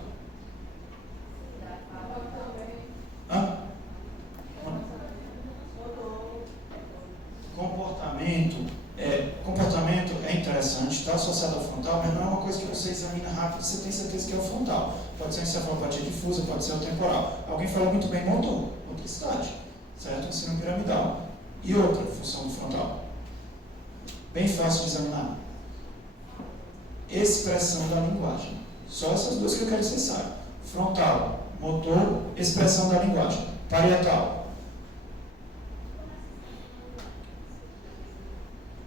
Hã? Comportamento é interessante, está associado ao frontal, mas não é uma coisa que você examina rápido e você tem certeza que é o frontal. Pode ser encefalopatia difusa, pode ser o temporal. Alguém falou muito bem, motor, motricidade, certo? Ensino piramidal. E outra função do frontal? Bem fácil de examinar. Expressão da linguagem. Só essas duas que eu quero que vocês saibam. Frontal, motor, expressão da linguagem. Parietal.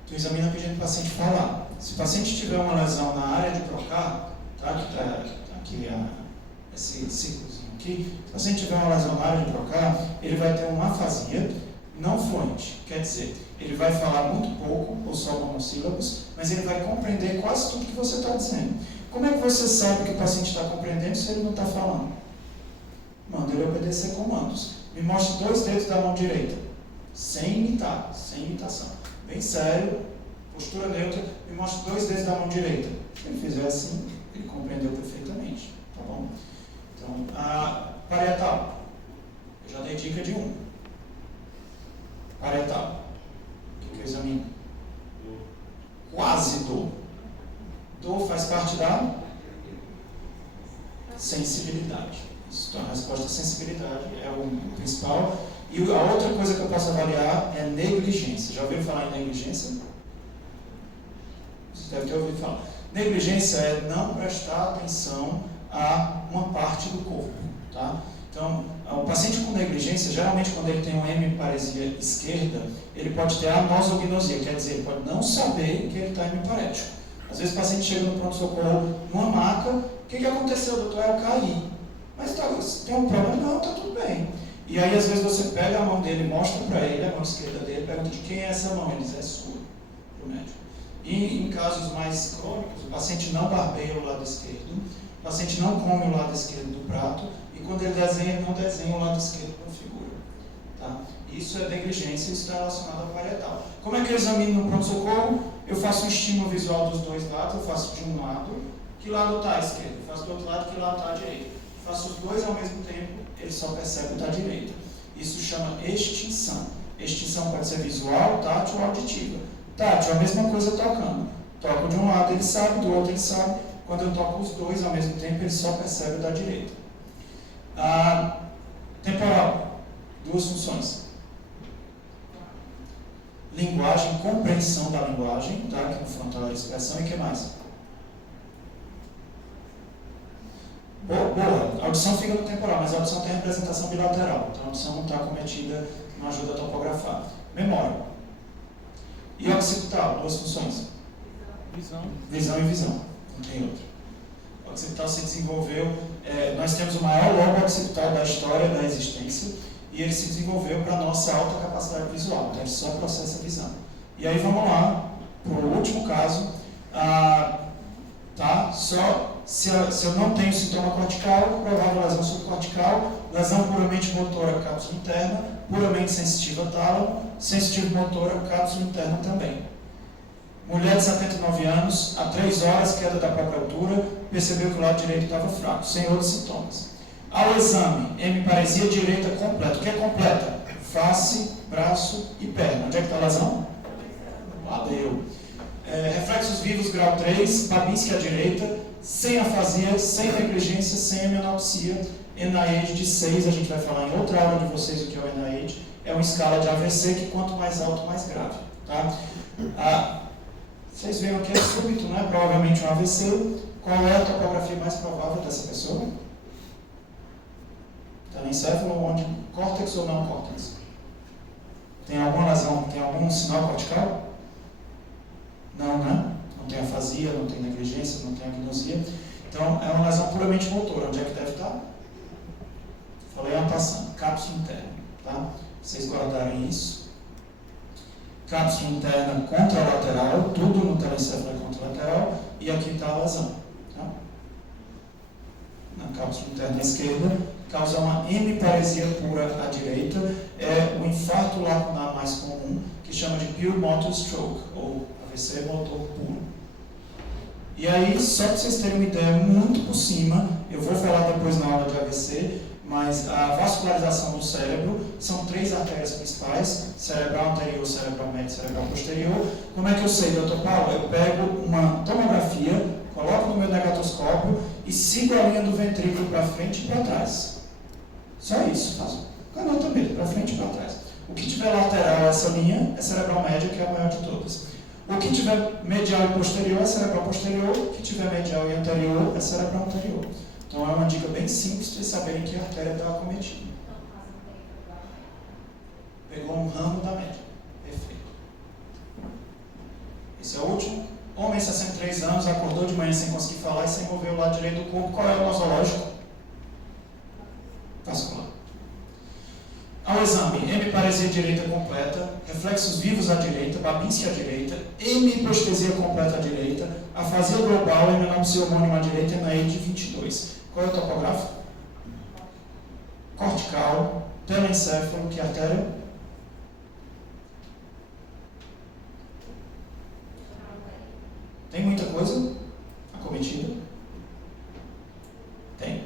Tu examina pedindo o paciente falar. Se o paciente tiver uma lesão na área de Broca, tá? Que está aqui esse círculozinho aqui, se o paciente tiver uma lesão na área de Broca, ele vai ter uma afasia não fluente. Quer dizer, ele vai falar muito pouco, ou só monossílabos, mas ele vai compreender quase tudo que você está dizendo. Como é que você sabe que o paciente está compreendendo se ele não está falando? Manda ele obedecer comandos. Me mostre 2 dedos da mão direita, sem imitar, sem imitação. Bem sério, postura neutra, me mostre 2 dedos da mão direita. Se ele fizer assim, ele compreendeu perfeitamente, tá bom? Então, a parietal, eu já dei dica de 1. Parietal, o que eu examino? Quase dor. Dor faz parte da sensibilidade. Então, a resposta à sensibilidade é o principal. E a outra coisa que eu posso avaliar é negligência. Já ouviu falar em negligência? Você deve ter ouvido falar. Negligência é não prestar atenção a uma parte do corpo, tá? Então, o paciente com negligência, geralmente quando ele tem uma hemiparesia esquerda, ele pode ter anosognosia, quer dizer, ele pode não saber que ele está hemiparético. Às vezes o paciente chega no pronto-socorro numa maca, o que aconteceu, doutor? Eu caí. Mas tem um problema? Não, está tudo bem. E aí, às vezes, você pega a mão dele, mostra para ele a mão esquerda dele, pergunta de quem é essa mão, ele diz, é sua, para o médico. E em casos mais crônicos, o paciente não barbeia o lado esquerdo, o paciente não come o lado esquerdo do prato, e quando ele desenha, ele não desenha o lado esquerdo da figura. Tá? Isso é negligência, isso está relacionado ao parietal. Como é que eu examino no pronto-socorro? Eu faço um estímulo visual dos 2 lados, eu faço de um lado, que lado está à esquerda? Eu faço do outro lado, que lado está à direita? Eu faço os 2 ao mesmo tempo, ele só percebe o da direita. Isso chama extinção. Extinção pode ser visual, tátil ou auditiva. Tátil é a mesma coisa tocando. Toco de um lado, ele sabe, do outro ele sabe. Quando eu toco os 2 ao mesmo tempo, ele só percebe o da direita. Temporal. 2 funções. Linguagem, compreensão da linguagem, tá? Que no frontal é a expressão, e o que mais? Boa, a audição fica no temporal, mas a audição tem representação bilateral, então a audição não está acometida, não ajuda a topografar. Memória. E occipital, duas funções. Visão e visão, não tem outra. O occipital se desenvolveu, nós temos o maior lobo occipital da história da existência, e ele se desenvolveu para a nossa alta capacidade visual, então ele só processa a visão. E aí vamos lá, para o último caso, tá? Se eu não tenho sintoma cortical, provável lesão subcortical, lesão puramente motora, cápsula interna, puramente sensitiva, tálamo, sensitivo motora, cápsula interna também. Mulher de 79 anos, há 3 horas, queda da própria altura, percebeu que o lado direito estava fraco, sem outros sintomas. Ao exame, hemiparesia direita completa. O que é completa? Face, braço e perna. Onde é que está a lesão? Valeu. Reflexos vivos, grau 3, Babinski à direita, sem afasia, sem negligência, sem hemianopsia, NIH de 6, a gente vai falar em outra aula de vocês o que é o NIH, é uma escala de AVC que quanto mais alto, mais grave. Tá? Vocês veem que é súbito, né? Provavelmente um AVC. Qual é a topografia mais provável dessa pessoa? Telencéfalo onde? Córtex ou não córtex? Tem alguma lesão, tem algum sinal cortical? Não, né? Não tem afasia, não tem negligência, não tem agnosia. Então, é uma lesão puramente motora. Onde é que deve estar? Falei passando. Cápsula interna. Tá? Vocês guardarem isso. Cápsula interna contralateral, tudo no telencéfalo é contralateral, e aqui está a lesão. Tá? Na cápsula interna esquerda, causa uma hemiparesia pura à direita, é o infarto lacunar mais comum, que chama de pure motor stroke, ou AVC motor puro. E aí, só para vocês terem uma ideia muito por cima, eu vou falar depois na aula de AVC, mas a vascularização do cérebro são 3 artérias principais, cerebral anterior, cerebral médio, cerebral posterior. Como é que eu sei, doutor Paulo? Eu pego uma tomografia, coloco no meu negatoscópio e sigo a linha do ventrículo para frente e para trás. Só isso, faço canota mesmo, para frente e para trás. O que tiver lateral essa linha é cerebral média, que é a maior de todas. O que tiver medial e posterior é cerebral posterior, o que tiver medial e anterior é cerebral anterior. Então é uma dica bem simples de saberem que a artéria está acometida. Pegou um ramo da média. Perfeito. Esse é o último. Homem, 63 anos, acordou de manhã sem conseguir falar e sem mover o lado direito do corpo. Qual é o nosológico? Vascular. Ao exame, hemiparesia direita completa, reflexos vivos à direita, Babinski à direita, hemihipostesia completa à direita, afasia global, hemianopsia homônima à direita e NIH de 22. Qual é o topográfico? Cortical, telencéfalo, que artéria? Tem muita coisa acometida? Tem.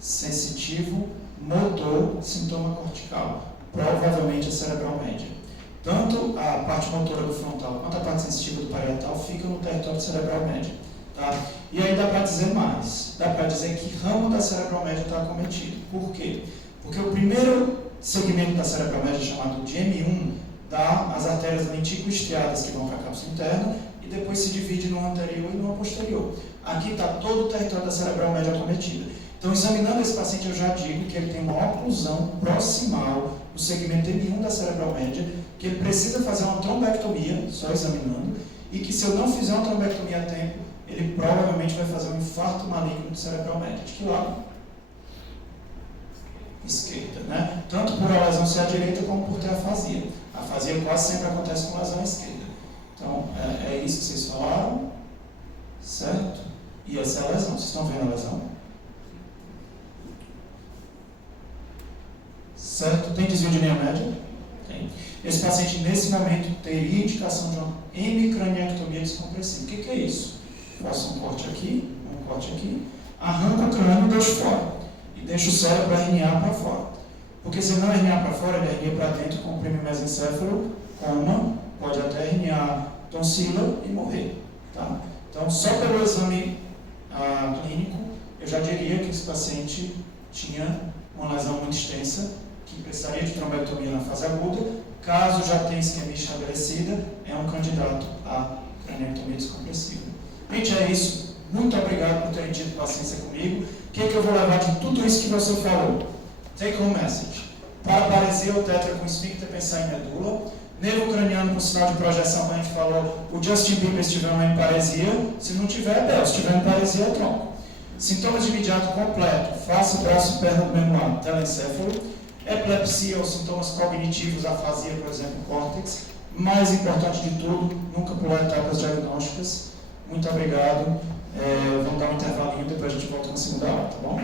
Sensitivo, motor, sintoma cortical. Provavelmente a cerebral média. Tanto a parte motora do frontal quanto a parte sensitiva do parietal fica no território cerebral médio. Tá? E aí dá para dizer mais. Dá para dizer que ramo da cerebral média está acometido. Por quê? Porque o primeiro segmento da cerebral média, chamado de M1, dá as artérias lentico-estriadas que vão para a cápsula interna e depois se divide no anterior e no posterior. Aqui está todo o território da cerebral média acometida. Então, examinando esse paciente, eu já digo que ele tem uma oclusão proximal no segmento M1 da cerebral média, que ele precisa fazer uma trombectomia, só examinando, e que se eu não fizer uma trombectomia a tempo, ele provavelmente vai fazer um infarto maligno de cerebral média. De que lado? Esquerda, né? Tanto por a lesão ser à direita, como por ter afasia. A afasia quase sempre acontece com lesão à esquerda. Então, é isso que vocês falaram, certo? E essa é a lesão. Vocês estão vendo a lesão? Certo? Tem desvio de linha média? Tem. Esse paciente, nesse momento, teria indicação de uma hemicraniectomia descompressiva. O que é isso? Faço um corte aqui, arranco o crânio e deixo fora. E deixo o cérebro herniar para fora. Porque se ele não herniar para fora, ele hernia para dentro, comprime o mesencéfalo, coma, pode até herniar tonsila e morrer. Tá? Então, só pelo exame clínico, eu já diria que esse paciente tinha uma lesão muito extensa, que precisaria de trombectomia na fase aguda. Caso já tenha isquemia estabelecida, é um candidato a craniectomia descompressiva. Gente, é isso. Muito obrigado por terem tido paciência comigo. O que eu vou levar de tudo isso que você falou? Take home message. Paraparesia ou tetra com esfíncter, pensar em medula. Nervo craniano com sinal de projeção, como a gente falou, o Justin Bieber se tiver uma emparesia, se não tiver, é bel, se tiver emparesia, é tronco. Sintomas de imediato completo, face, braço e perna do mesmo lado, telencéfalo. Epilepsia ou sintomas cognitivos, afasia, por exemplo, córtex. Mais importante de tudo, nunca pular etapas diagnósticas. Muito obrigado. Vamos dar um intervalinho, depois a gente volta na segunda aula, tá bom?